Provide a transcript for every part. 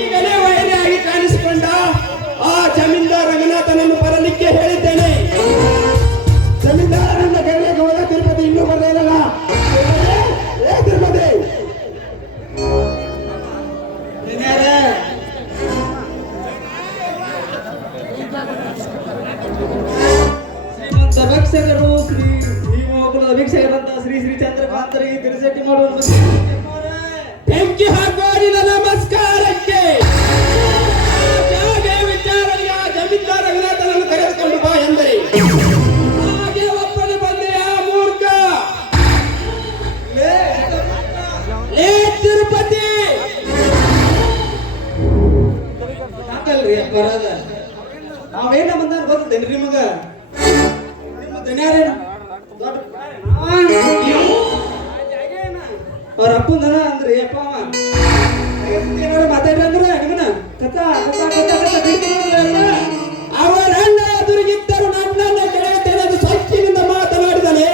ಈಗಲೇ ವೈರಿಯಾಗಿ ಕಾಣಿಸಿಕೊಂಡ ಆ ಜಮೀನ್ದಾರ್ ರಂಗನಾಥನನ್ನು ಬರಲಿಕ್ಕೆ ಹೇಳಿದ್ದೇನೆ. ಜಮೀನ್ದಾರನ್ನ ಕರೆಯಕ್ಕೆ ಹೋದ ತಿರುಪತಿ ಇನ್ನೂ ಬರಲಿಲ್ಲ. ತಿರುಪತಿ ಶ್ರೀಮಂತ ಭಕ್ಷಕರು ಶ್ರೀ ಮೋಕುಲದ ಭಿಕ್ಷಕರಂತ ಶ್ರೀ ಶ್ರೀ ಚಂದ್ರಕಾಂತರಿಗೆ ತಿರುಸೆಟ್ಟಿ ಮಾಡುವ ಬೆಂಕಿ ಹಾಕುವರಿನ ನಮಸ್ಕಾರಕ್ಕೆ ವಿಚಾರಕ್ಕೆ ಆ ಜಮೀನ್ದಾರ್ ರಂಗನಾಥನನ್ನು ಕರೆದುಕೊಂಡು ಬಾ ಎಂದರೆ ಹಾಗೆ ಒಪ್ಪನೆ ಬಂದೆ. ಆ ಮೂರ್ಖ ಲೇ ತಿರುಪತಿ ಹಾಕಲ್ರಿ ಬರದ ನಾವೇನ ಬಂದ ಗೊತ್ತೇನ್ರಿ ಮಗ ನಿಮ್ಮ ದನ್ಯಾರೇನು ಅವ್ರ ಅಪ್ಪಂದನ ಅಂದ್ರಿ ಅಪ್ಪ ಏನಾರು ಮಾತಾಡ್ರಿ ಅಂದ್ರೆ ನಿಮ್ಮನ ಕಥಾ ಕಥಾ ಕಥಾ ಕಥಾ ಅವರ ಅಣ್ಣ ಎದುರಿಗಿದ್ದರು ನನ್ನನ್ನು ಕೆಳಗೆ ತೆಗೆದು ಸೊಕ್ಕಿನಿಂದ ಮಾತನಾಡಿದನೆ.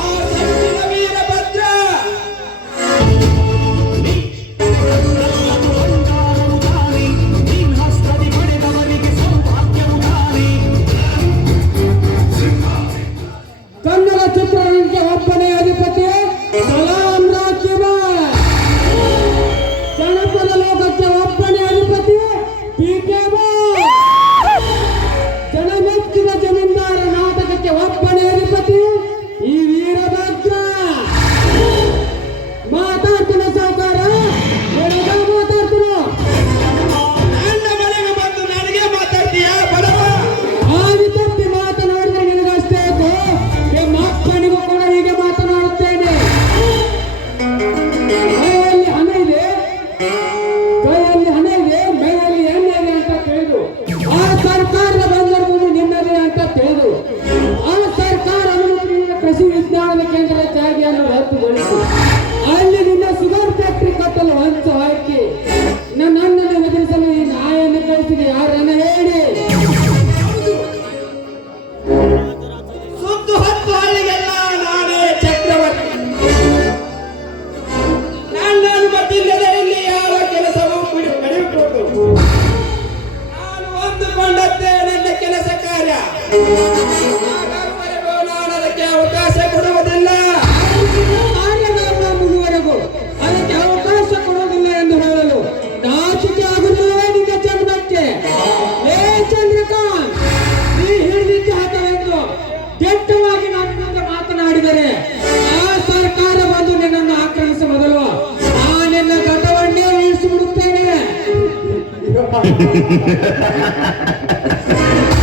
ಆ ಸೊಕ್ಕಿನ ವೀರಭದ್ರ ಕನ್ನಡ ಚಿತ್ರರಂಗಕ್ಕೆ ಒಬ್ಬನೇ ಅಧಿಪತಿ ಸಲಾಂ ರಾಜ್ಕುಮಾರ್. ಜನಪದ ಲೋಕಕ್ಕೆ ಒಬ್ಬನೇ ಅಧಿಪತಿ ಪಿ.ಕೆ. ಜನಮೆಚ್ಚಿನ ಜಮೀನ್ದಾರ ನಾಟಕಕ್ಕೆ ಒಬ್ಬನೇ ಅಧಿಪತಿ ಈ ವೀರಭದ್ರ. ಮಾತಾಡ್ತೀನಿ ಸಾವುಕಾರ, ಮಾತಾಡ್ತೀನಿ. ನನ್ನ ಮನೆಗೆ ಬಂದು ನನಗೆ ಮಾತಾಡ್ತೀಯ ಬಡವ? ಆದಿ ತಪ್ಪಿ ಮಾತನಾಡಿದ್ರೆ ನಿನಗಷ್ಟೇ ಮಕ್ಕಳಿಗೂ ಕೂಡ ಹೀಗೆ ಮಾತನಾಡುತ್ತೇನೆ. ಕೈಯಲ್ಲಿ ಹಣ ಇದೆ, ಮೈಯಲ್ಲಿ ಎಣ್ಣೆ ಇದೆ ಅಂತ ತಿಳಿದು ಆ ಸರ್ಕಾರದ ಬಂದರು ನಿನ್ನದೇ ಅಂತ ತಿಳಿದು ಆ ಸರ್ಕಾರ ಅನುಮತಿಯಿಂದ ಕೃಷಿ ವಿಜ್ಞಾನದ ಕೇಂದ್ರದ ಜಾಗೆಯನ್ನು ರದ್ದುಗೊಳಿಸಿ ಅಲ್ಲಿ ನಿನ್ನ ಶುಗರ್ ಫ್ಯಾಕ್ಟರಿ ಕಟ್ಟಲು ಹಂಚು ಹಾಕಿ ನನ್ನನ್ನು ಎದುರಿಸಲು ಈ ನಾಯನ್ನು ಕಳಿಸಿದೆ. ಯಾರನ್ನ ಹೇಳಿ? ಸುತ್ತು ಹತ್ತು ಹಳ್ಳಿಗೆಲ್ಲ ನಾನೇ ಚಕ್ರವರ್ತಿ. ನನ್ನ ಅನುಮತಿಯಿಲ್ಲದೆ ಇಲ್ಲಿ ಯಾವ ಕೆಲಸವೂ ನಡೆಯುವುದು. ನಾನು ಅಂದುಕೊಂಡದ್ದೇ ನನ್ನ ಕೆಲಸ ಕಾರ್ಯ. ಹಾಗಾಗುವವರೆಗೂ ನಾನು ಅದಕ್ಕೆ ಅವಕಾಶ ಕೊಡುವುದಿಲ್ಲ. ಕಾರ್ಯಗಳನ್ನು ಮುಗಿವರೆಗೂ ಅದಕ್ಕೆ ಅವಕಾಶ ಕೊಡುವುದಿಲ್ಲ ಎಂದು ಹೇಳಲು ನಾಚಿಕೆ ಆಗುವುದಿಲ್ಲವೇ ನಿನ್ನ ಜನ್ಮಕ್ಕೆ? ಏ ಚಂದ್ರಕಾಂತ್, ನೀ ಹಿಡಿದಿದ್ದ ಹಠವೆಂದು ದಿಟ್ಟವಾಗಿ ನನ್ನ ಮುಂದೆ ಮಾತನಾಡಿದರೆ ಆ ಸರ್ಕಾರ ಬಂದು ನಿನ್ನನ್ನು ಆಕ್ರಮಿಸುವ ಮೊದಲು ನಾನೆಲ್ಲ ಘಟವನ್ನೇ ಇಳಿಸಿಬಿಡುತ್ತೇನೆ.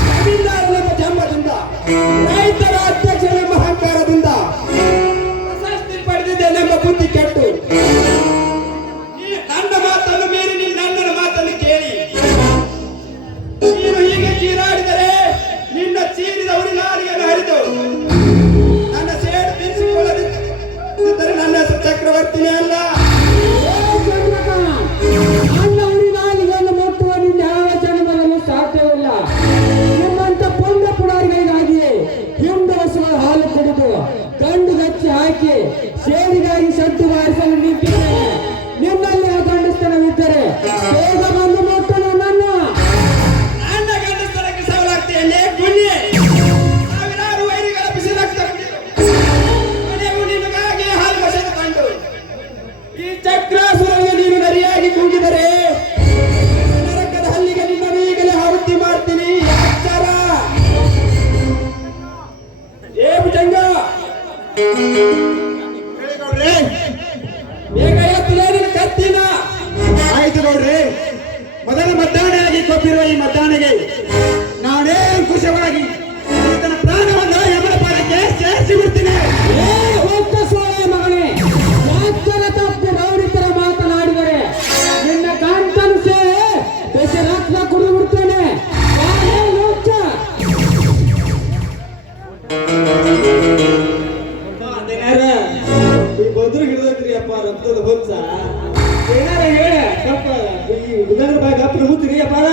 ಜಮೀನ್ದಾರನ ಜನ್ಮದಿಂದ ರೈತರ ಅಧ್ಯಕ್ಷರೆಂಬ ಅಹಂಕಾರದಿಂದ ಪ್ರಶಸ್ತಿ ಪಡೆದಿದ್ದೇನೆಂಬ ಬುದ್ಧಿ ಕೆಟ್ಟು ಈ ನನ್ನ ಮಾತನ್ನು ಮೀರಿ ನೀನು ನನ್ನ ಮಾತನ್ನು ಕೇಳಿ ನೀನು ಹೀಗೆ ಚೀರಾಡಿದರೆ ನಿನ್ನ ಚೀರಿದ ಉರಿನಾಡಿಯನ್ನು ಹರಿದು ನನ್ನ ಸೇಡು ತೀರಿಸಿಕೊಳ್ಳದಿದ್ದರೆ ನನ್ನ ಹೆಸರು ಚಕ್ರವರ್ತಿನೇ ಅಲ್ಲ. ಏ ಚಂದ್ರಕಾಂತ್, ನನ್ನ ಉರಿನಾಲಿಗೆಯನ್ನು ಮುಟ್ಟುವ ನಿನ್ನ ಯಾವ ಜನ್ಮದಲ್ಲೂ ಸಾಧ್ಯವಿಲ್ಲ. ನಿಮ್ಮಂತ ಪುಂಡ ಪುಡಾರಿಗಳಿಗಾಗಿಯೇ ಹಿಂದವಸುವ ಹಾಲು ಕುಡಿದು ಗಂಡು ಗಚ್ಚಿ ಹಾಕಿ ಸೇರಿಗಾಗಿ ಸಡ್ಡು ಬಾರಿಸಲು ನಿಂತಿದ್ದೇನೆ. ನಿನ್ನಲ್ಲಿ ಆ ಗಂಡಸ್ತನವಿದ್ದರೆ ಬೇಗ ಬಂದು ಮುಟ್ಟು ನನ್ನನ್ನು. ನನ್ನ ಗಂಡ ಸ್ಥಳಕ್ಕೆ ಸವಲಾಗ್ತಿಯಲ್ಲೇ ಗುಳ್ಳಿ ಸಾವಿರಾರು ವೈರಿಗಳ ಬಿಸಿ ರಕ್ತ ಕೊನೆಗೂ ನಿಮಗಾಗಿ ಹಾಲು ಬಸೆದುಕೊಂಡು ಈ ಚಕ್ರಾಸುರನಿಗೆ ನೀನು ನರಿಯಾಗಿ ಕೂಗಿದರೆ ನರಕದ ಹಲ್ಲಿಗೆ ನಿನ್ನನ್ನು ಈಗಲೇ ಆವೃತ್ತಿ ಮಾಡ್ತೀನಿ. ಎಚ್ಚರ! ಏ ಭುಜಂಗ, ಬೇಗ ಎತ್ತಲೇ ನಿನ್ನ ಕತ್ತಿನ. ಆಯ್ತು ನೋಡ್ರಿ, ಮೊದಲ ಮತದಾನಿಯಾಗಿ ಕೊಟ್ಟಿರುವ ಈ ಮತದಾನಿಗೆ ನಾನೇ ಅಂಕುಶವಾಗಿ ಆತನ ಪ್ರಾಣವನ್ನು ಯಮನ ಪಾಲಕ್ಕೆ ಸೇರಿಸಿ ಬಿಡ್ತೀನಿ. ಹೋಗ್ತ ಸೋಳೆ ಮಗನೇ, ವಾಕ್ಯದ ತಪ್ಪಿ ರೌಡಿತರ ಮಾತನಾಡಿದರೆ ನಿನ್ನ ಕಾಂತನು ಸೇರಿ ಬೆಸ ರಕ್ತ ಕುಡಿದು ಬಿಡ್ತೇನೆ. ಈ ಬದ್ರು ಹಿಡಿದ್ರಿ ಅಪ್ಪ ರಕ್ತದ ಹೊಂಚ ಏನಾರ ಹೇಳ ಸ್ವಲ್ಪ ಈ ಹುಡುಗರ ಬಾಯಿ ಗಪ್ಪನ ಮುತ್ರಿ ಅಪ್ಪಾರ.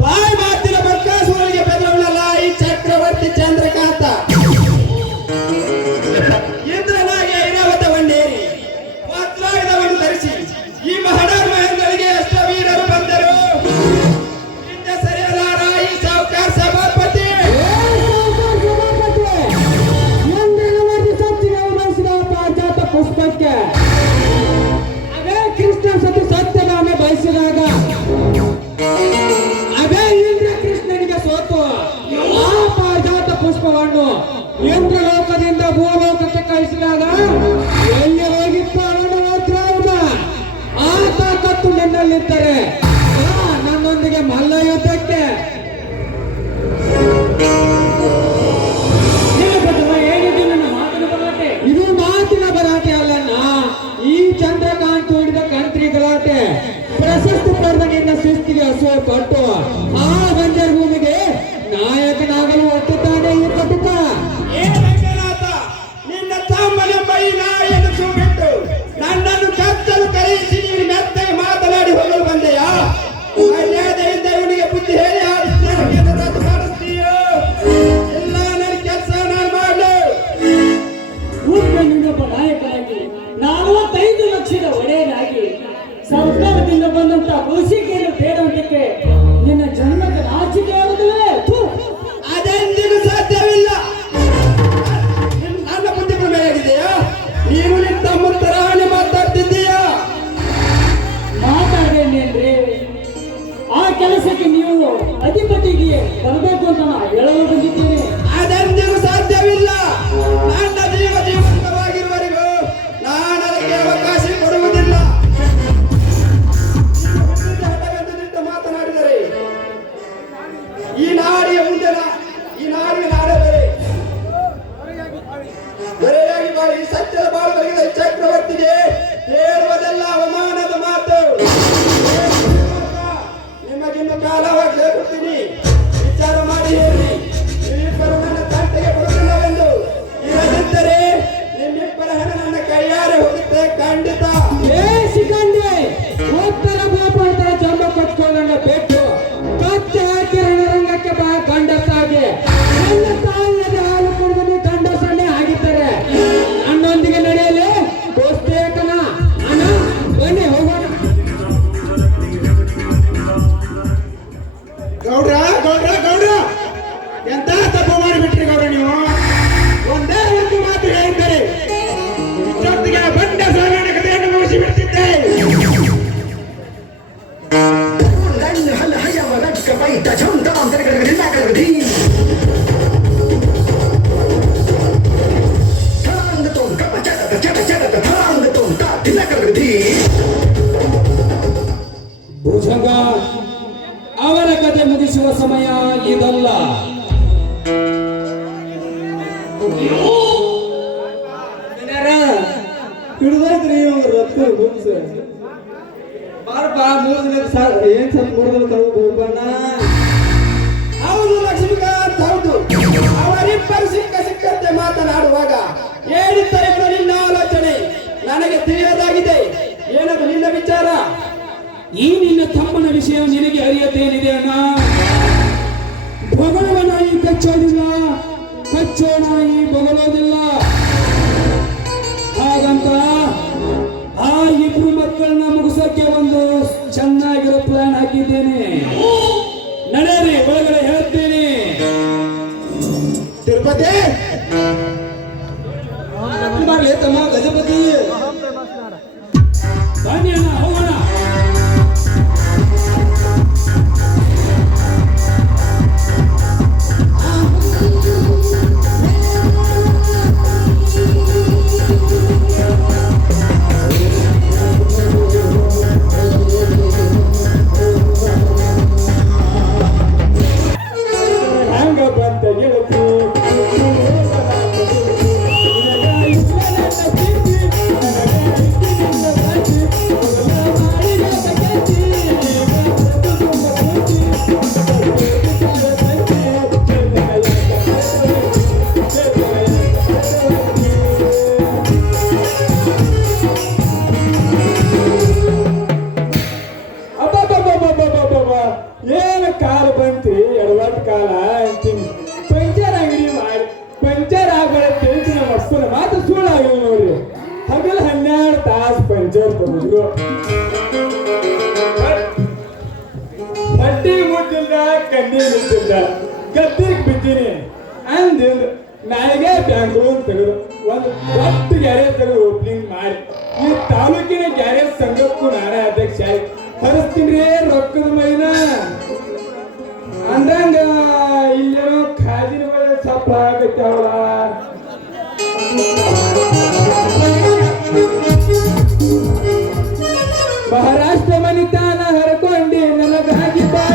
ಬಾಯಿ ಮಾತಿನ ಬಕ್ಕಾಸುರನಿಗೆ ಬೆದರವನಲ್ಲ ಈ ಚಕ್ರವರ್ತಿ ಚಂದ್ರಕಾಂತ. ಇಂದ್ರನಾಗಿ ಐರಾವತ ಬಂಡೇರಿ ಈ ಮಹಡಾರ್ ಮಹೇಂದ್ರರಿಗೆ ಎಷ್ಟ ವೀರರು ಬಂದರು ಹಿಂದೆ ಸರಿಯಲಾರ ಈ ಸಾವುಕಾರ ಸಭಾಪತಿ ಪುಷ್ಪಕ್ಕೆ ಅದೇ ಕೃಷ್ಣ ಸತಿ ಸತ್ಯನಾಮ ಬಯಸಿದಾಗ ಅದೇ ಇಂದ್ರ ಕೃಷ್ಣನಿಗೆ ಸೋತು ಆ ಪಾರಿಜಾತ ಪುಷ್ಪವನ್ನು ಇಂದ್ರಲೋಕದಿಂದ ಭೂಲೋಕಕ್ಕೆ ಕಳಿಸಿದಾಗ ಎಲ್ಲಿ ಹೋಗಿತ್ತು ಅವನು ಮಾತ್ರ ಆ ತಾಕತ್ತು ನನ್ನಲ್ಲಿದ್ದರೆ ನನ್ನೊಂದಿಗೆ ಮಲ್ಲ ಯುದ್ಧಕ್ಕೆ ಇದು ಮಾತಿನ ಗಲಾಟೆ ಅಲ್ಲಣ್ಣ, ಈ ಚಂದ್ರಕಾಂತ್ ಹಿಡಿದ ಕಂತ್ರಿ ಗಲಾಟೆ. ಪ್ರಶಸ್ತಿ ಪಡೆದ ನಿನ್ನ ಶಿಸ್ತಿಗೆ ಅಸೂಯೆ ಪಟ್ಟು ಆ ಬಂಜರ್ ಭೂಮಿಗೆ ನಾಯಕನಾಗಲು ಒಟ್ಟುತ್ತಾನೆ ಈ ಕಟುಕ. ಏ ರಂಗನಾಥ, ನಿನ್ನ ತಮ್ಮನೆಂಬ ಈ ನಾಯನ್ನು ಸುಬಿಟ್ಟು ನನ್ನನ್ನು ಕತ್ತಲು ಕರೆಯಿಸಿ ನೀನು ಮೆತ್ತಗೆ ಮಾತನಾಡಿ ಹೋಗಲು ಬಂದೆಯಾ? ಮರ್ಯಾದೆಯಿಂದ ಇವನಿಗೆ ಬುದ್ಧಿ ಹೇಳಿ ಆಡಿಸಿ ರದ್ದು ಮಾಡಿಸ್ತೀಯೋ ಇಲ್ಲ ನನ್ನ ಕೆಲಸ ನಾನು ಮಾಡಲು. ಊರಿನೊಬ್ಬ ನಾಯಕನಾಗಿ 45 ಲಕ್ಷದ ಒಡೆಯನಾಗಿ ಸರ್ಕಾರದಿಂದ ಬಂದಂತ ಕೃಷಿಕೆಯನ್ನು ಬೇಡಂತಕ್ಕೆ ನಿನ್ನ ಜನ್ಮಕ್ಕೆ ನಾಚಿಕೆ ಆಗುವುದಿಲ್ಲವೇ? ಅದೆಂದಿಗೂ ಸಾಧ್ಯವಿಲ್ಲ. ನನ್ನ ಬುದ್ಧಿ ಮೇಲಾಗಿದೆಯಾ? ನೀನು ನಿನ್ನ ತಮ್ಮ ತರಹನೆ ಮಾತಾಡ್ತಿದ್ದೀಯಾ? ಮಾತಾಡೇನ್ರಿ, ಆ ಕೆಲಸಕ್ಕೆ ನೀವು ಅಧಿಪತಿಗೆ ಬರಬೇಕು ಅಂತ ನಾ ಹೇಳಲು ಬಂದಿದ್ದೇನೆ. ಅದೆಂದಿಗೂ ಸಾಧ್ಯವಿಲ್ಲ. ನನ್ನ ಜೀವಂತವಾಗಿರುವವರೆಗೂ ನಾನು ಅದಕ್ಕೆ ಅವಕಾಶ ಕೊಡುವುದಿಲ್ಲ. ಹಠಗಂತದಿಂದ ಮಾತನಾಡಿದರೆ ಈ ನಾಡಿಗೆ ನಾಡ ಬರೆಯಾಗಿ ಬಾಳಿ ಸತ್ಯದ ಬಾಳುಗಳಿಗೆ ಚಕ್ರವರ್ತಿಗೆ ಹೇಳುವುದೆಲ್ಲ ಅವಮಾನದ ಮಾತು. ನಿಮಗಿನ್ನು ಕಾಲವಾಗಿ ಕೊಡ್ತೀನಿ, ವಿಚಾರ ಮಾಡಿ ಹೇಳಿ. ನೀವಿಬ್ಬರು ನನ್ನ ತಂಟೆಗೆ ಕೊಡುತ್ತಿಲ್ಲವೆಂದು ಇರದಿದ್ದರೆ ನಿಮ್ಮಿಬ್ಬರ ಹಣ ನನ್ನ ಕೈಯಾರೆ ಹೋಗುತ್ತೆ ಖಂಡಿತ. ಏ ಶಿಖಂಡಿ, ಉತ್ತರ ಗೋಪಾಲರ ಜಂಬ ಕಚ್ಕೊಳ್ಳೋಣ ಬಿಟ್ಟು ಕಚ್ಚೆ ಹಾಕಿ ರಣರಂಗಕ್ಕೆ ಬಾ ಗಂಡಸಾಗಿ. ನನ್ನ ತಾಯಿಯದ ಹಾಲು ಕುಡಿದು ಗಂಡಸನ್ನೇ ಆಗಿದ್ದಾರೆ. ನನ್ನೊಂದಿಗೆ ನಡೆಯಲಿ ದೋಸ್ತೇಕನ ಅಣ್ಣ, ಬನ್ನಿ ಹೋಗೋಣ. ಗೌಡ್ರ ಗೌಡ್ರ ಗೌಡ್ರ ಎಂತ ತಪ್ಪು ಮಾಡಿಬಿಟ್ರಿ ಗೌಡ್ರ ನೀವು. ಒಂದೇ ಒಂದು ಮಾತು ಹೇಳಿದ್ದಾರೆ, ಇಷ್ಟೊತ್ತಿಗೆ ಬಂಡ ಸಾಗಣೆ ಕಥೆಯನ್ನು ಮುಗಿಸಿ ಬಿಡ್ತಿದ್ದೆ. ಭುಜಂಗ, ಅವರ ಕಥೆ ಮುಗಿಸುವ ಸಮಯ ಇದಲ್ಲ. ಹಿಡಿದೈತ್ರಿ ಇವ್ರು ರಕ್ತ ಹುಚ್ಚ. ಬಾರಪ್ಪ, 3 ದಿನ ಏನ್ ಸ್ವಲ್ಪ 3 ದಿನ ತಗೋಬಣ್ಣ. ಹೌದು ಲಕ್ಷ್ಮೀಕಾಂತ್, ಹೌದು. ಅವರಿಬ್ಬರು ಸಿಕ್ಕಂತೆ ಮಾತನಾಡುವಾಗ ಹೇಳಿದ್ದರೆ ನಿನ್ನ ಆಲೋಚನೆ ನನಗೆ ತಿಳಿಯದಾಗಿದೆ. ಏನದು ನಿನ್ನ ವಿಚಾರ? ಈ ನಿನ್ನ ತಮ್ಮನ ವಿಷಯ ನಿನಗೆ ಅರಿಯತೇನಿದೆ ಅಣ್ಣ. ಬೊಗಳುವ ನಾಯಿ ಕಚ್ಚೋದಿಲ್ಲ, ಕಚ್ಚೋ ನಾಯಿ ಬೊಗಲೋದಿಲ್ಲ. ಹಾಗಂತ ಆ ಇಬ್ರು ಮಕ್ಕಳನ್ನ ಮುಗಿಸಕ್ಕೆ ಒಂದು ಚೆನ್ನಾಗಿರೋ ಪ್ಲಾನ್ ಹಾಕಿದ್ದೇನೆ. ನಡೆಯರಿ, ಒಳಗಡೆ ಹೇಳ್ತೇನೆ. ತಿರುಪತಿ ಬರ್ಲಿ ತಮ್ಮ ಗಜಪತಿ. ಬನ್ನಿ ಅಣ್ಣ, ಹೋಗೋಣ. ತಗೊಂಡ್ರು. ಮಟ್ಟಿ ಮುಟ್ಟಿಲ್ಲ, ಕಣ್ಣಿ ಮುಟ್ಟಿಲ್ಲ, ಗದ್ದಿಗೆ ಬಿದ್ದೀನಿ ಅಂದಿಂದ ನಾಯಿಗೆ ಬ್ಯಾಂಗ್ಳೂರ್ ತೆಗೆದು ಒಂದು ದೊಡ್ಡ ಗ್ಯಾರೇಜ್ ತೆಗೆದು ಓಪನಿಂಗ್ ಮಾಡಿ ಈ ತಾಲೂಕಿನ ಗ್ಯಾರೇಜ್ ಸಂಘಕ್ಕೂ ನಾನೇ ಅಧ್ಯಕ್ಷ ಆಗಿ ಹರಿಸ್ತೀನಿ ರೊಕ್ಕದ ಮೈನ ಅಂದಂಗ ಇಲ್ಲೇನೋ ಖಾಜಿನ ಮೇಲೆ ಸಪ್ಲ ಆಗತ್ತವಳ. ಮಹಾರಾಷ್ಟ್ರ ಮನಿತಾನ ಹರಕೊಂಡಿ ನನಗಾಗಿ ಬಾಳ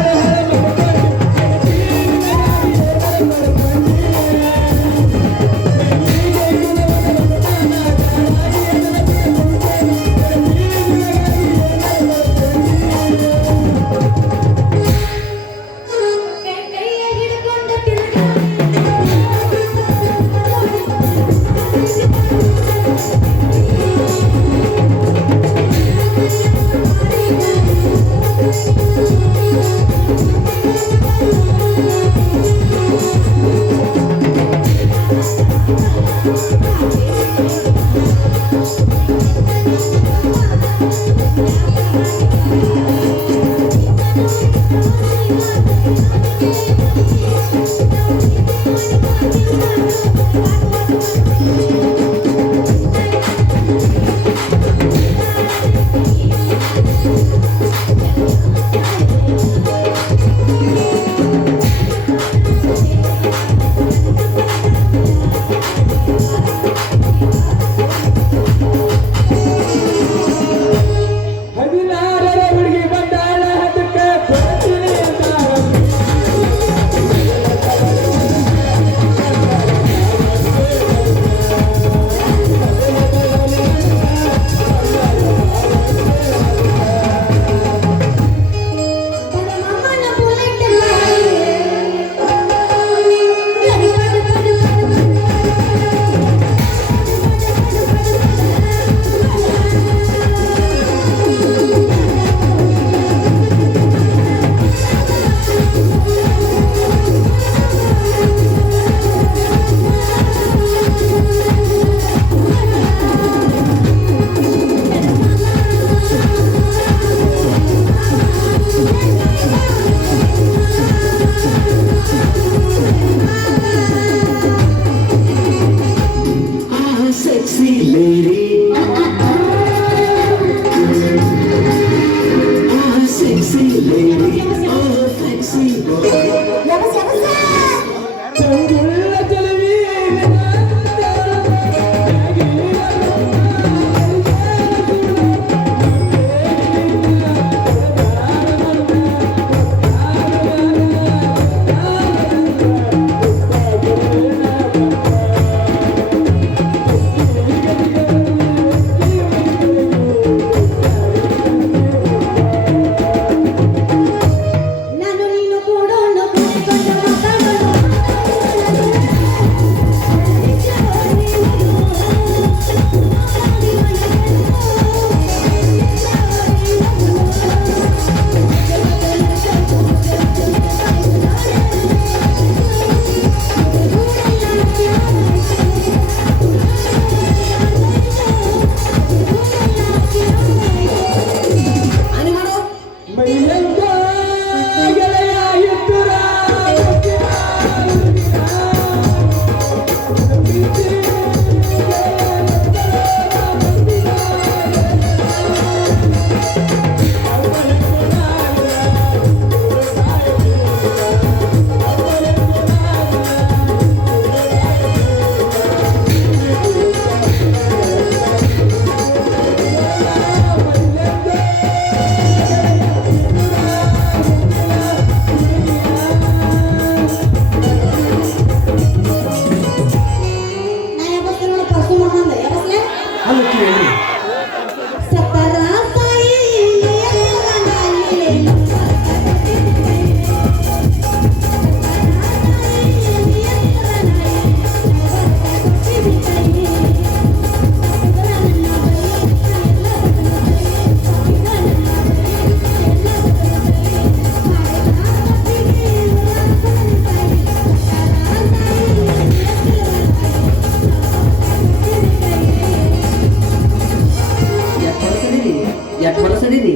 ಎಷ್ಟು ವರ್ಷದಿರಿ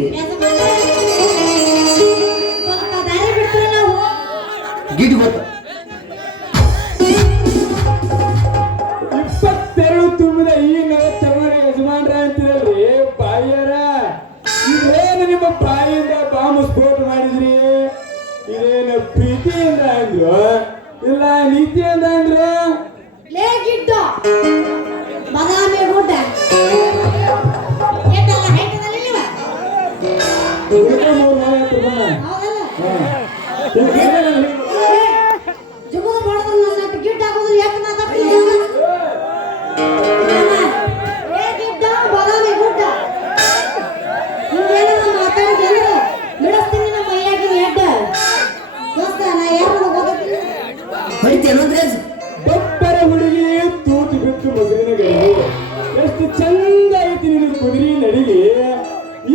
ಸ್ವಲ್ಪ ದಾರಿ ಬಿಡ್ತೀವಿ ನಾವು. ಗಿಡ್ ಗೊತ್ತ 22 ತುಂಬಿದ ಈ ಚಮರ ಯಜಮಾನ್ರ ಅಂತೀರಲ್ರಿ ಬಾಯಿಯರ, ಇದೇನು ನಿಮ್ಮ ಬಾಯಿಯಿಂದ ಬಾಂಬ್ ಸ್ಫೋಟ ಮಾಡಿದ್ರಿ? ಇದೇನು ಪ್ರೀತಿಯಿಂದ ಅಂದ್ರು ಇಲ್ಲ ನೀತಿಯಿಂದ ಅಂದ್ರು? ಲೇ ಗಿಡ್ಡ ಬಾದಾಮಿ ಗುಡ್ಡ ಏಟಲ್ಲ ಹೈಟದಲ್ಲಿ ನೀವ ಇದಕ್ಕೆ 3 ಮನೆ ಹತ್ರ ಬಂದ. ಹೌದಲ್ಲ ಹಾ. ಜುಗುದು ಮಾಡೋದು ನನ್ನ ಗಿಡ್ಡ ಆಗೋದು ಎಷ್ಟು ಮಾತಾಡ್ತೀನಿ ಲೇ ಗಿಡ್ಡ ಬಾದಾಮಿ ಗುಡ್ಡ ನೀವೇನ ಮಾತಾಡಿದ್ರೆ ಬಿಡಿಸ್ತೀನಿ ನಮ್ಮ ಮೈಯಾಗಿನ ಹೆಡ್ಡ ದೋಸ್ತ ನಾ ಯಾರು ಹೋಗತ್ತೀನಿ ಹೊಡಿತೇನು ಅಂದ್ರೆ ಬಪ್ಪರ ಹುಡುಗಿ ತೂತು ಬಿಟ್ಟು ಮೊಸರಿನ ಗಡಿ, ಎಷ್ಟು ಚಂದ ಐತಿ ನಿನ್ನ ಕುದುರೆ ನಡಿಗೆ.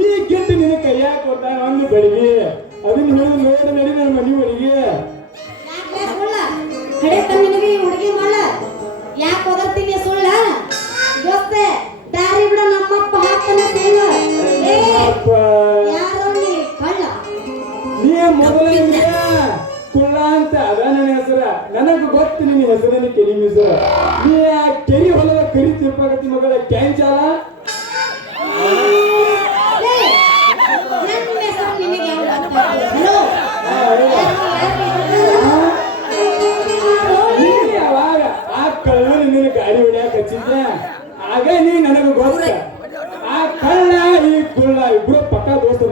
ಈ ಗಿಡ್ಡು ನಿನ್ನ ಕೈಯಾಗ ಕೊಡ್ತಾನ ಒಂದು ಬಡಿಗೆ, ಅದನ್ನ ಹಿಡಿದು ನೋಡ ನಡಿ ನನ್ನ ಮನೆ ಒಳಗೆ. ಯಾಕೆ ಸುಳ್ಳ ಕಡೆ ತನ್ನಿನಗೆ ಈ ಹುಡುಗಿ ಮಳ್ಳ ಯಾಕೆ ಒದರ್ತೀನಿ ಸುಳ್ಳ ದೋಸ್ತೆ ದಾರಿ ಬಿಡ ನಮ್ಮಪ್ಪ ಹಾಕ್ತಾನ ಸೇವ ಏ ಅಪ್ಪ, ಯಾರೋ ನೀ ಕಳ್ಳ ನೀ ಮೊದಲ ಕುಳ್ಳ ಅಂತ ಅದ ನನ್ನ ಹೆಸರ. ನನಗೆ ಗೊತ್ತು ನಿನ್ನ ಹೆಸರನ್ನ ಕೆರಿ ಮೀಸ. ನೀ ಆ ಕೆರಿ ಹೊಲದ ಕರಿ ತಿರ್ಪಾಗತಿ ಮಗಳ ಕ್ಯಾಂಚಾಲ. ಏ ನನ್ನ ಹೆಸರು ನಿನಗೆ ಹೆಂಗ್ ಗೊತ್ತಾಗ್ತದೆ? ಹಲೋ ನೀನು ಯಾವಾಗ ಆ ಕಳ್ಳ ನಿನ್ನ ಗಾಡಿ ಹೊಡ್ಯಾಕ ಹಚ್ಚಿದ್ದ ಆಗ ನೀ ನನಗೆ ಗೊತ್ತ. ಆ ಕಳ್ಳ ಈ ಕುಳ್ಳ ಇಬ್ರು ಪಕ್ಕ ದೋಸ್ತ.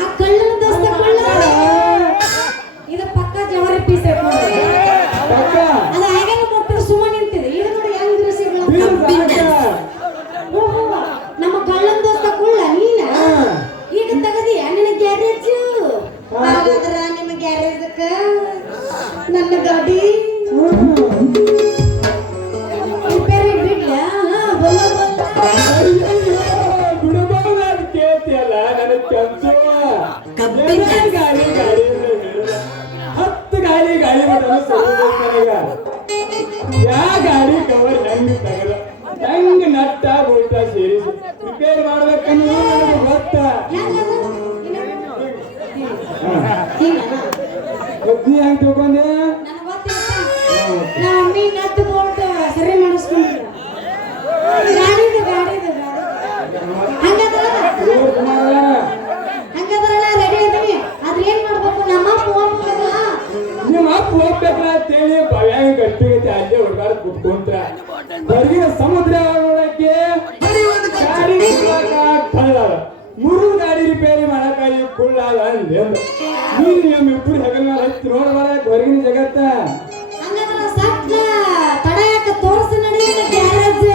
ಆ ಕಳ್ಳನ ದೋಸ್ತ ಕಳ್ಳ ಇದು ಪಕ್ಕ ಜವಾರಿ ಪೀಸ್ ಪಕ್ಕ ಅದು ಹಾಗೆ ಕೊಟ್ಟು ಸುಮ್ಮ ನಿಂತಿದೆ ಈಗ ನೋಡಿ ಹೆಂಗ್ ದೃಶ್ಯಗಳು ಓಹೋ ನಮ್ಮ ಕಳ್ಳನ ದೋಸ್ತ ಕುಳ್ಳ ನೀನ ಈಗ ತಗದಿಯ ನಿನ್ನ ಗ್ಯಾರೇಜ್ ಹಾಗಾದ್ರ ನಿಮ್ಮ ಗ್ಯಾರೇಜ್ ನನ್ನ ಗಾಡಿ ರಿಪೇರಿ ಬಿಡ್ಲ ಬಲ್ಲ ಬಿಡಬಹುದಾದ ಕೇಳ್ತಿಯಲ್ಲ ನನಗೆ ಕೆಲ್ಸ. ಗಾಡಿ ಗಾಡಿ 10 ಗಾಡಿ ನನಗ ಯಾ ಗಾಡಿ ಕವರ್ ಹೆಂಗ್ ತಗದ ಹೆಂಗ್ ನಟ್ಟ ಬೋಲ್ಟ ಸೇರಿಸಿ ರಿಪೇರ್ ಮಾಡ್ಬೇಕನ್ನೋ ನನಗೆ ಗೊತ್ತ. ಬುದ್ಧಿ ಹೆಂಗ್ ತಿಳ್ಕೊಂಡೆ? ನಮ್ಮ ಮಮ್ಮಿ ನಟ್ಟು ಬೋಲ್ಟ್ ಸರಿ ಮಾಡಿಸ್ಕೊಂಡ್ರು ಗಾಡಿದು ಹಂಗದ್ರಲ್ಲ ರೆಡಿ ಇದೀನಿ ಆದ್ರೆ ಏನ್ ಮಾಡ್ಬೇಕು ನಮ್ಮ ಫೋನ್ ನಿಮ್ಮ ಅಪ್ಪ ಹೋಗ್ಬೇಕಲ್ಲ ಅಂತೇಳಿ ಭವ್ಯಾಂಗ ಗಟ್ಟಿಗತಿ ಅಲ್ಲೇ ಹೊಡ್ಬಾರ್ದು ಕುತ್ಕೊಂತ ಹೊರಗಿನ ಸಮುದ್ರ ನೋಡಕ್ಕೆ ಗಾಡಿ ಕಳ್ಳ 3 ಗಾಡಿ ರಿಪೇರಿ ಮಾಡಕ್ಕಾಗಿ ಕುಳ್ಳ ಅಂದೆ. ನೀನು ನಿಮ್ಮಿಬ್ಬರು ಹೆಗಲ ಮೇಲೆ ಹತ್ತಿ ನೋಡ್ಬಾರಕ್ ಹೊರಗಿನ ಜಗತ್ತ. ಹಂಗದ್ರ ಸಟ್ಲ ತಡೆಯಕ ತೋರಿಸಿ ನಡೆಯುವ ಗ್ಯಾರೇಜ್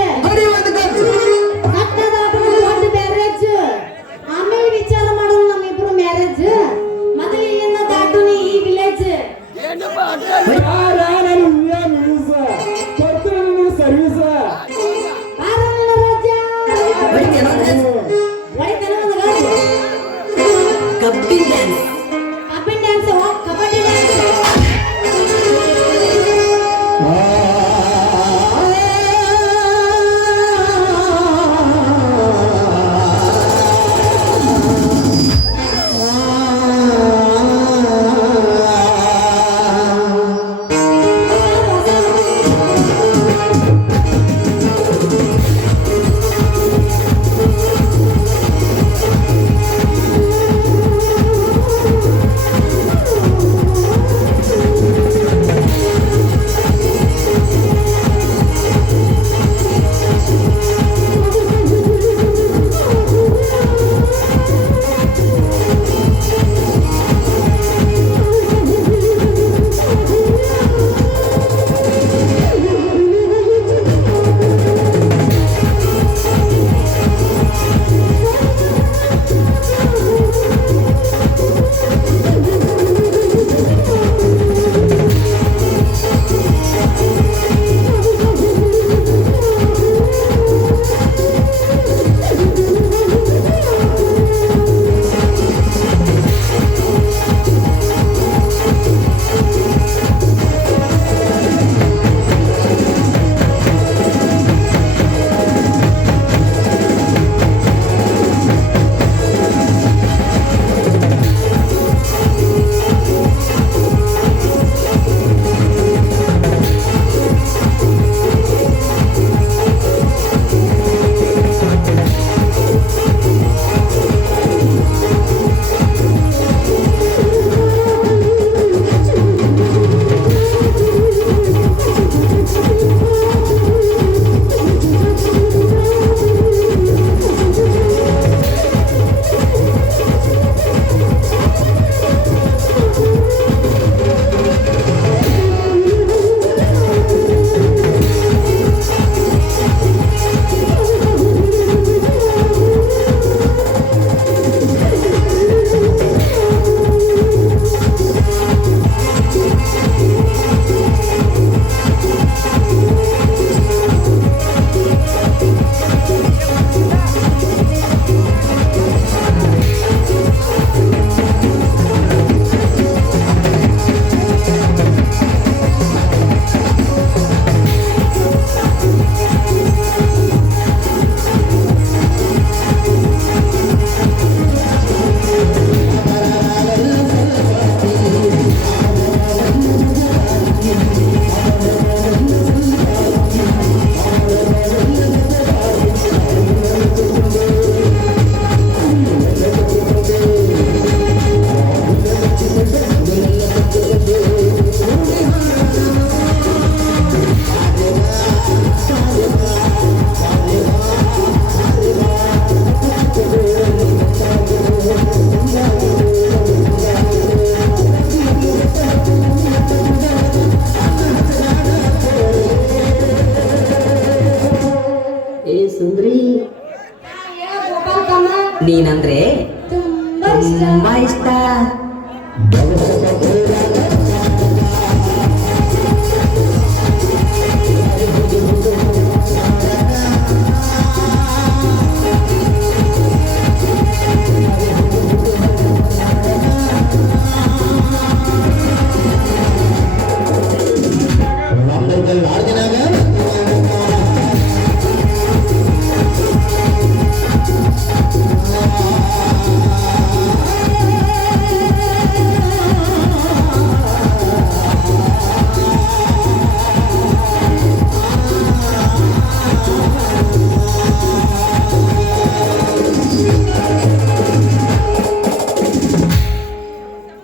ಸಟ್ಟದ ದೊಡ್ಡ ಗ್ಯಾರೇಜ್ ಆಮೇಲೆ ವಿಚಾರ ಮಾಡೋಣ ನಮ್ಮಿಬ್ರು ಮ್ಯಾರೇಜ್ ಮೊದಲು ಇಲ್ಲಿಂದ ದಾಟುನಿ ಈ ವಿಲೇಜ್ ಸರ್ವಿಸ್ ಬಾರಣ್ಣ ರಾಜ ಹೊಡಿತೇನು ಅಂದ್ರೆ ಹೊಡಿತಾನ ಒಂದು ಗಾಡಿ ಕಬ್ಬಿನ ಡ್ಯಾನ್ಸ್ ಕಬ್ಬಿನ ಡ್ಯಾನ್ಸ್ ಕಬಡ್ಡಿ ಡ್ಯಾನ್ಸ್ ನೀನಂದ್ರೆ ತುಂಬಾ ಇಷ್ಟ. ತುಂಬಾ ಇಷ್ಟ.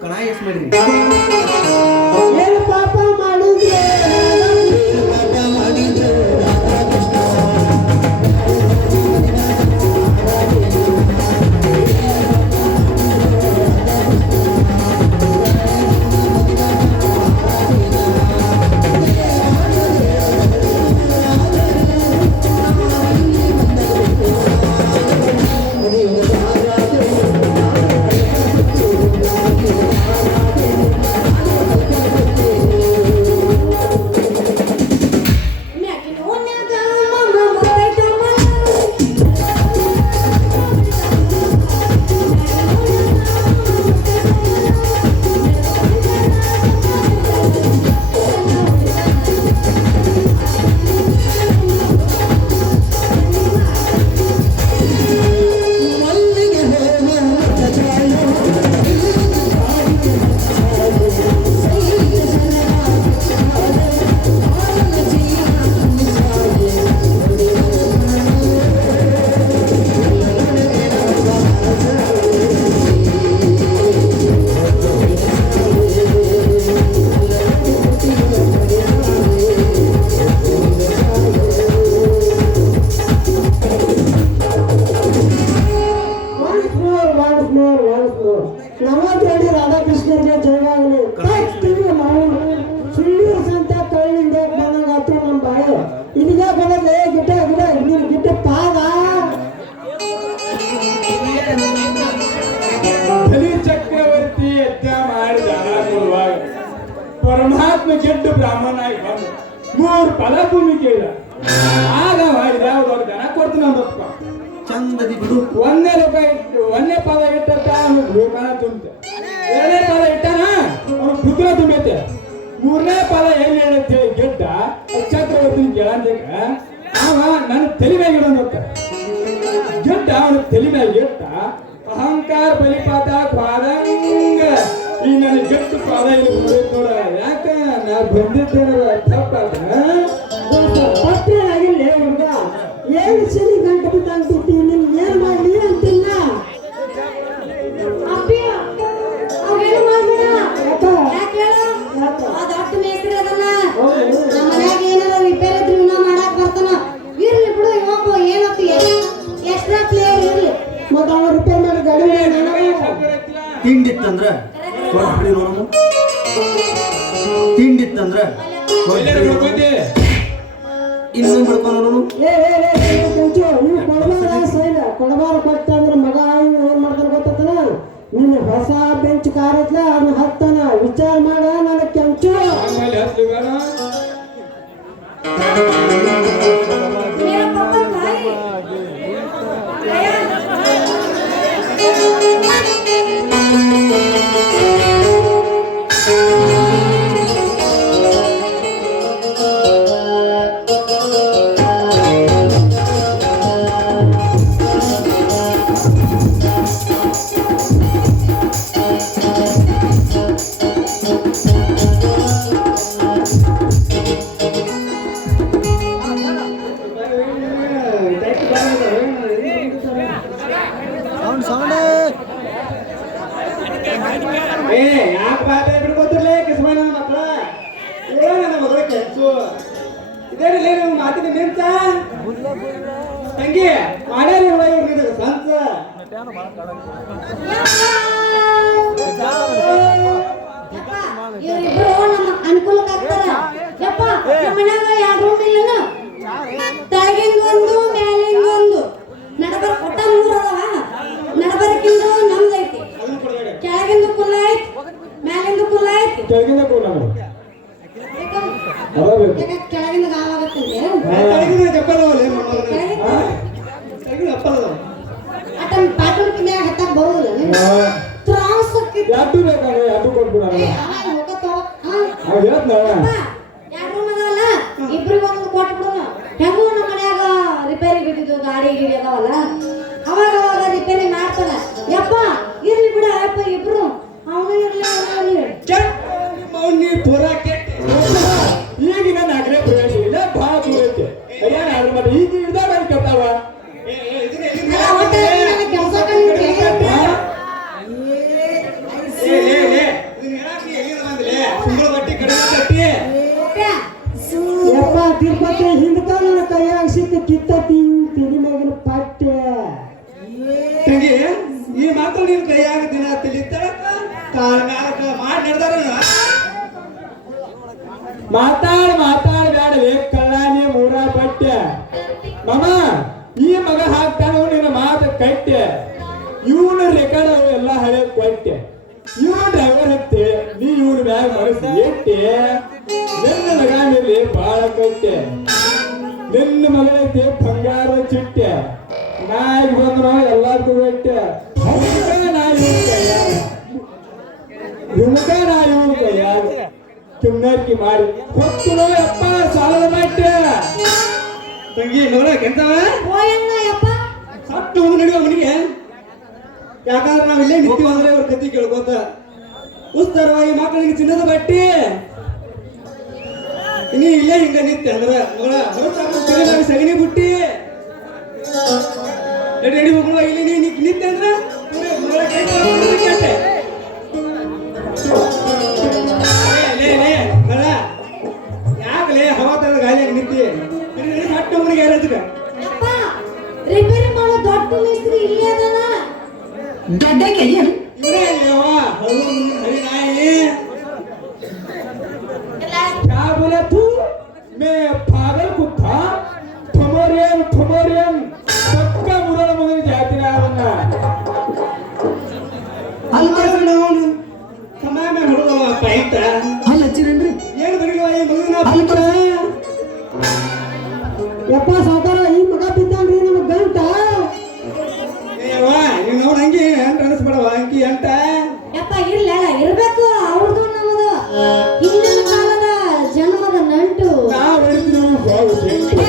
ಕಣ ಎಸ್ ಮಾಡ್ರಿ ಏನು ಪಾಪ ಮಾಡಿದ್ರೆ ಮ್ಯಾಗಿನ ಓಣ್ಯಾಗ ಮಮ್ಮ ಮುತ್ತೈದಮ್ಮ. ನಮ್ಮ ಜೋಡಿ ರಾಧಾಕೃಷ್ಣರಿಗೆ ಜಯವಾಗಲಿ. ಸುಳ್ಳೂರು ಸಂತ ಕಳ್ಳಿಂದ ಬಂದಂಗಾತು ನಮ್ಮ ಬಾಳು. ಇದೀಗ ಬರಲಿ ಗಿಟ್ಟ ಗಿಡ ನಿಮ್ ಗಿಟ್ಟ ಪಾದ ಬಲಿ ಚಕ್ರವರ್ತಿ ಯಜ್ಞ ಮಾಡಿದ ಕೊಡುವಾಗ ಪರಮಾತ್ಮ ಗೆದ್ದು ಬ್ರಾಹ್ಮಣನಾಗಿ ಬಂದು 3 ಫಲ ಭೂಮಿ ಕೇಳಿದ. ಆಗ ಮಾಡಿದ ಅವ್ರು ದನ ಕೊಡ್ತೀನಿ ಅಂದಪ್ಪ. ಚಂದದಿ ಬಿಡು. ಒಂದೇ ಪದ ಇಟ್ಟತ್ತ ಅವನು ಲೋಕನ ತುಂಬತೆ, 2ನೇ ಪದ ಇಟ್ಟನ ಅವನು ಬುದ್ಧ ತುಂಬೈತೆ, 3ನೇ ಪದ ಏನ್ ಹೇಳುತ್ತೆ ಗೆಡ್ಡ ಚಕ್ರವರ್ತಿನ ಕೇಳಂದೇಕ ಅವ ನನ್ನ ತಲೆ ಮ್ಯಾಗ ಇಡೋಂತ ಗೆಡ್ಡ ಅವನ ತಲೆ ಮ್ಯಾಗ ಇಟ್ಟ ಅಹಂಕಾರ ಬಲಿಪಾತ ಪಾದಂಗ ಈ ನನ್ನ ಗೆಟ್ಟು ಪಾದ ಇದು ನೋಡ. ಯಾಕ ನಾ ಬಂದಿದ್ದೇನೆ ತಪ್ಪಾದ ಪಟ್ಟೆ ಆಗಿಲ್ಲ ಹುಡುಗ. ಏನು ಸರಿ ಗಂಟು ಬಿಟ್ಟಂತಿರ್ತೀವಿ, ನಿನ್ ಏನ್ ಮಾಡ್ಲಿ ಅಂತಿಲ್ಲ. ಅಪ್ಪಿ ಅವೇನು ಮಾಡ್ಬೇಡ. ಯಾಕ? ಯಾಕೆ ಹೇಳು? ಯಾಕ? ಆ ದೊಡ್ಡ ಮೇಸ್ತ್ರಿ ಅದನ್ನ ಹೌದು. ನಮ್ಮ ಮನ್ಯಾಗ ಏನಾರ ರಿಪೇರಿ ಇದ್ರು ಇನ್ನ ಮಾಡಾಕ್ ಬರ್ತಾನ. ಇರ್ಲಿ ಬಿಡು ಇವೊಬ್ಬ ಏನತ್ತು ಎಕ್ಸ್ಟ್ರಾ ಪ್ಲೇಯರ್ ಇರ್ಲಿ. ಮತ್ತ ಅವ್ರ ರಿಪೇರ್ ಮಾಡಿ ಗಾಡಿ ತಿಂಡಿತ್ತಂದ್ರ ಕೊಟ್ಬಿಡಿ ನೋಡಮ್ಮ. ತಿಂಡಿತ್ತಂದ್ರ ಇನ್ನೊಂದು ಬಿಡ್ಕೊಂಡು ನೋಡು. ನೀವು ಕೊಡಬಾರ ಸೈಲ ಕೊಡಬಾರ ಕೊಟ್ಟ ಅಂದ್ರೆ ಮಗ ಏನ್ ಮಾಡ್ತಾನ ಗೊತ್ತನ, ನಿನ್ನ ಹೊಸ ಬೆಂಚ್ ಕಾರ್ ಐತ್ಲ ಅದನ್ನ ಹತ್ತಾನ. ವಿಚಾರ ಮಾಡ ನನ್ನ ಕೆಂಚು. ಆಮೇಲೆ ಹತ್ತು ಬೇಡ. मेरा पापा भाई ಯಾಕೆ ಬಾಧೆ ಬಿಡ್ಕೋತಿರ್ಲಿ ಕಿಸ್ಮನ ಮಕ್ಕಳ ಏನ ಮಗಳ ಕೆಲ್ಸು ಇದೇನಿಲ್ಲ ನೀವು ಮಾತಿನ ನಿಂತ ತಂಗಿ ಮಾಡ್ಯಾರ ಇವ್ರಿಗೆ ಸಂತ ಇವರಿಬ್ರು ನಮ್ಮ ಅನುಕೂಲಕ್ಕಾಗ್ತಾರ. ಯಪ್ಪ ನಮ್ಮ ಮನ್ಯಾಗ 2 ರೂಮ್ ಇಲ್ಲ, ತಳಗಿಂದ ಒಂದು ಮ್ಯಾಲಿಂದ ಒಂದು ನಡಬರ್ ಕೊಟ್ಟ 3 ಅದಾವ. ಎರಡು ಬೇಕಾದ್ರೆ ಎರಡು ಕೊಟ್ಬಿಡೋಣ ಅವ್ ಹೇಳ್ದ ಎರಡು ಅದಾವಲ್ಲ ಇಬ್ರಿಗೆ ಒಂದೊಂದು ಕೊಟ್ಬಿಡೋಣ ಹೆಂಗೂ ನಮ್ಮ ಮನ್ಯಾಗ ರಿಪೇರಿ ಬಿದ್ದಿದ್ದು ಗಾಡಿ ಗಿಡಿ ಅದಾವಲ್ಲ ಅವಾಗ ಅವಾಗ ರಿಪೇರಿ ಮಾಡ್ತಾನ ಯಪ್ಪ ಇರ್ಲಿ ಬಿಡ ಯಪ್ಪ ಇಬ್ರು ಅವನು ಇರ್ಲಿ ಅವನು ಇರ್ಲಿ ನೀ ಪೂರಾ ಈಗಿನ ನಾಲ್ಕನೇ ಪ್ರವೇಶ ಇಲ್ಲ ಭಾಳ ದೂರ ಐತೆ ಅದೇನ ಅದ್ರ ಮತ್ತೆ ಈಗ ಹಿಡ್ದಾಗ ಅಲ್ಲಿ ಕೆತ್ತಾವ ಕೆಲಸ ಕಲಿಕೆ ಯಪ್ಪ ತಿರುಪತಿ ಹಿಂದಕ ನನ್ನ ಕೈಯಾಗ ಸಿಕ್ಕ ಕಿತ್ತತಿ ತಿಳಿ ಮ್ಯಾಗಿನ ಪಟ್ಟೆ ತಂಗಿ ಈ ಮಾತು ನಿನ್ ಕೈಯಾಗ ದಿನ ತಿಳಿತಾಳ ಮಾಡಿ ನಡೆದಾರ ಮಾತಾಡ್ ಬೇಡವೇ ಕಳ್ಳಾನಿ ಮೂರ ಬಟ್ಟೆ ಮಾಮ ಈ ಮಗ ಹಾಕ್ತಾನ ನಿನ್ನ ಮಾತು ಕಟ್ಟೆ ಇವನ ರೆಕಾರ್ಡ್ ಎಲ್ಲ ಹಳೆ ಕೊಟ್ಟೆ ಇವನ ಡ್ರೈವರ್ ಹತ್ತಿ ನೀ ಇವನ ಮ್ಯಾಗ ಮನಸ್ಸು ಎಟ್ಟೆ ನಿನ್ನ ಮಗ ಮೇಲೆ ಬಾಳ ಕಟ್ಟೆ ನಿನ್ನ ಮಗನೈತಿ ಬಂಗಾರ ಚಿಟ್ಟೆ ನಾಯಿ ಬಂದ್ರ ಎಲ್ಲಾರ್ಗೂ ಬೆಟ್ಟೆ ವಿಮುಖ ನಾ ಇವ್ರ ಕೈಯಾಗ ಕಿನ್ನರ್ಕಿ ಮಾಡಿ ಹೊತ್ತು ಅಪ್ಪ ಸಾಲದ ಮಾಡ್ತೆ ತಂಗಿ ನೋಡ ಕೆಂತವ ಓಯಣ್ಣ ಯಪ್ಪ ಸಟ್ಟು ಒಂದು ನಡೆಯುವ ಮನೆಗೆ ಯಾಕಂದ್ರೆ ನಾವ್ ಇಲ್ಲೇ ನಿಂತೀವಿ ಅಂದ್ರೆ ಅವ್ರ ಕತ್ತಿ ಕೇಳ್ಕೋತ ಉಸ್ತರವಾಗಿ ಮಕ್ಕಳಿಗೆ ಚಿನ್ನದ ಬಟ್ಟಿ ನೀ ಇಲ್ಲೇ ಹಿಂಗ ನಿಂತೆ ಅಂದ್ರ ನೋಡ ಹೊರತಾಗ ಸಗಣಿ ಬುಟ್ಟಿ ರೆಡಿ ಮಕ್ಕಳು ಇಲ್ಲಿ ನೀ ನಿಂತೆ ಅಂದ್ರ ಯಾಕಲೇ ಹವಾ ತರದ ಗಾಳಿಯಾಗ ನಿಂತಿ ಸಟ್ಟು ಮನೆಗೆ ಯಾರಕ್ಕ ಯಪ್ಪ ರಿಪೇರಿ ಮಾಡೋ ದೊಡ್ಡ ಮೇಸ್ತ್ರಿ ಇಲ್ಲೇ ಅದಾನ ಇವರೇ ಅಲ್ಲವ ಹರಿನಾಯಿ क्या बोला तू मैं पागल कुत्ता ठमोरियन पक्का मुरಳ ಮಗನ ಜಾತಿ ಅವನ್ನ ಅಲ್ಕವನು ಸಮಾನ ಹೊಡೆದವ ಪೈತ ಅಲ್ಲಿ ಹಚ್ಚಿರೇನ್ರಿ ಏನು ಬರಿಗವ ಈ ಮಗನ ಅಲ್ಕರ ಯಪ್ಪ ಸಾಕಾರ ಈ ಮಗ ಬಿದ್ದಾನ್ರಿ ನಮಗ್ ಗಂಟ ಏವ ನೀನು ನೋಡ್ ಹಂಗೆ ಅಂತ ಅನಿಸ್ಬೇಡವ ಅಂಕಿ ಅಂತ ಯಪ್ಪ ಇರ್ಲ ಇರ್ಬೇಕು ಅವ್ರದ್ದು ನಮ್ಮದು ಹಿಂದಿನ ಕಾಲದ ಜನ್ಮದ ನಂಟು ನಾವು ಹೇಳ್ತೀವಿ ಯಪ್ಪ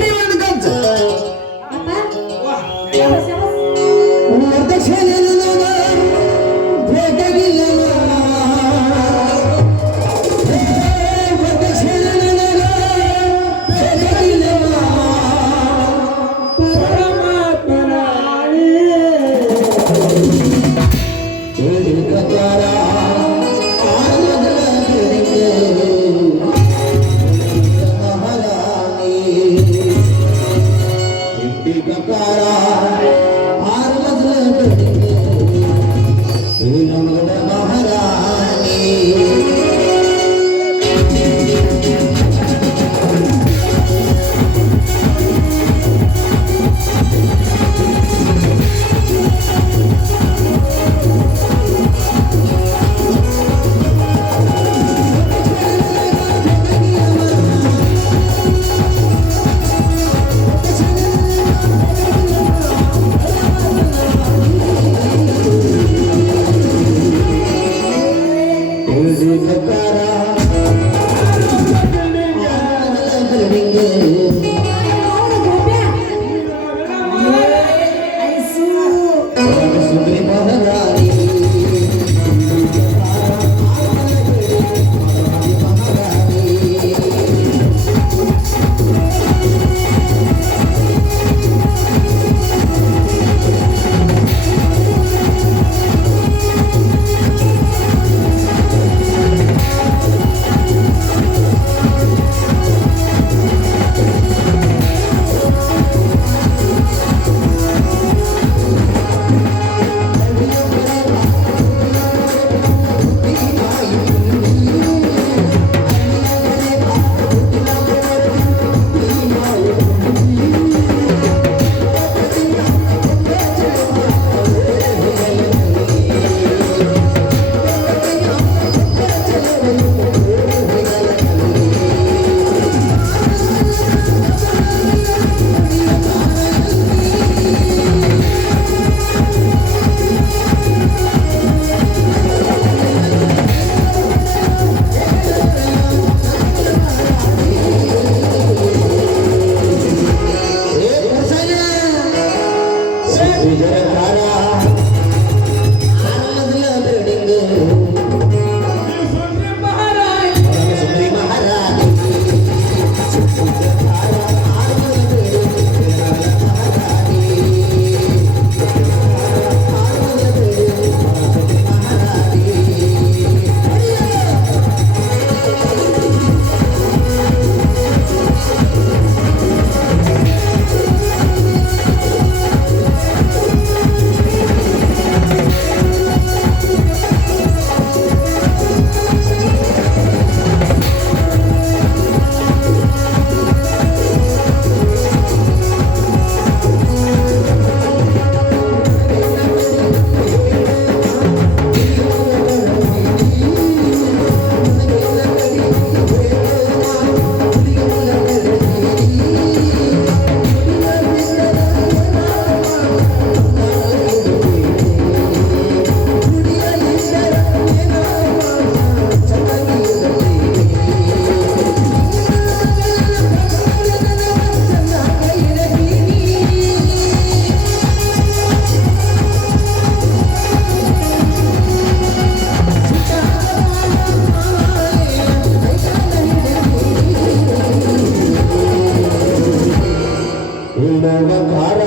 ಕಾರ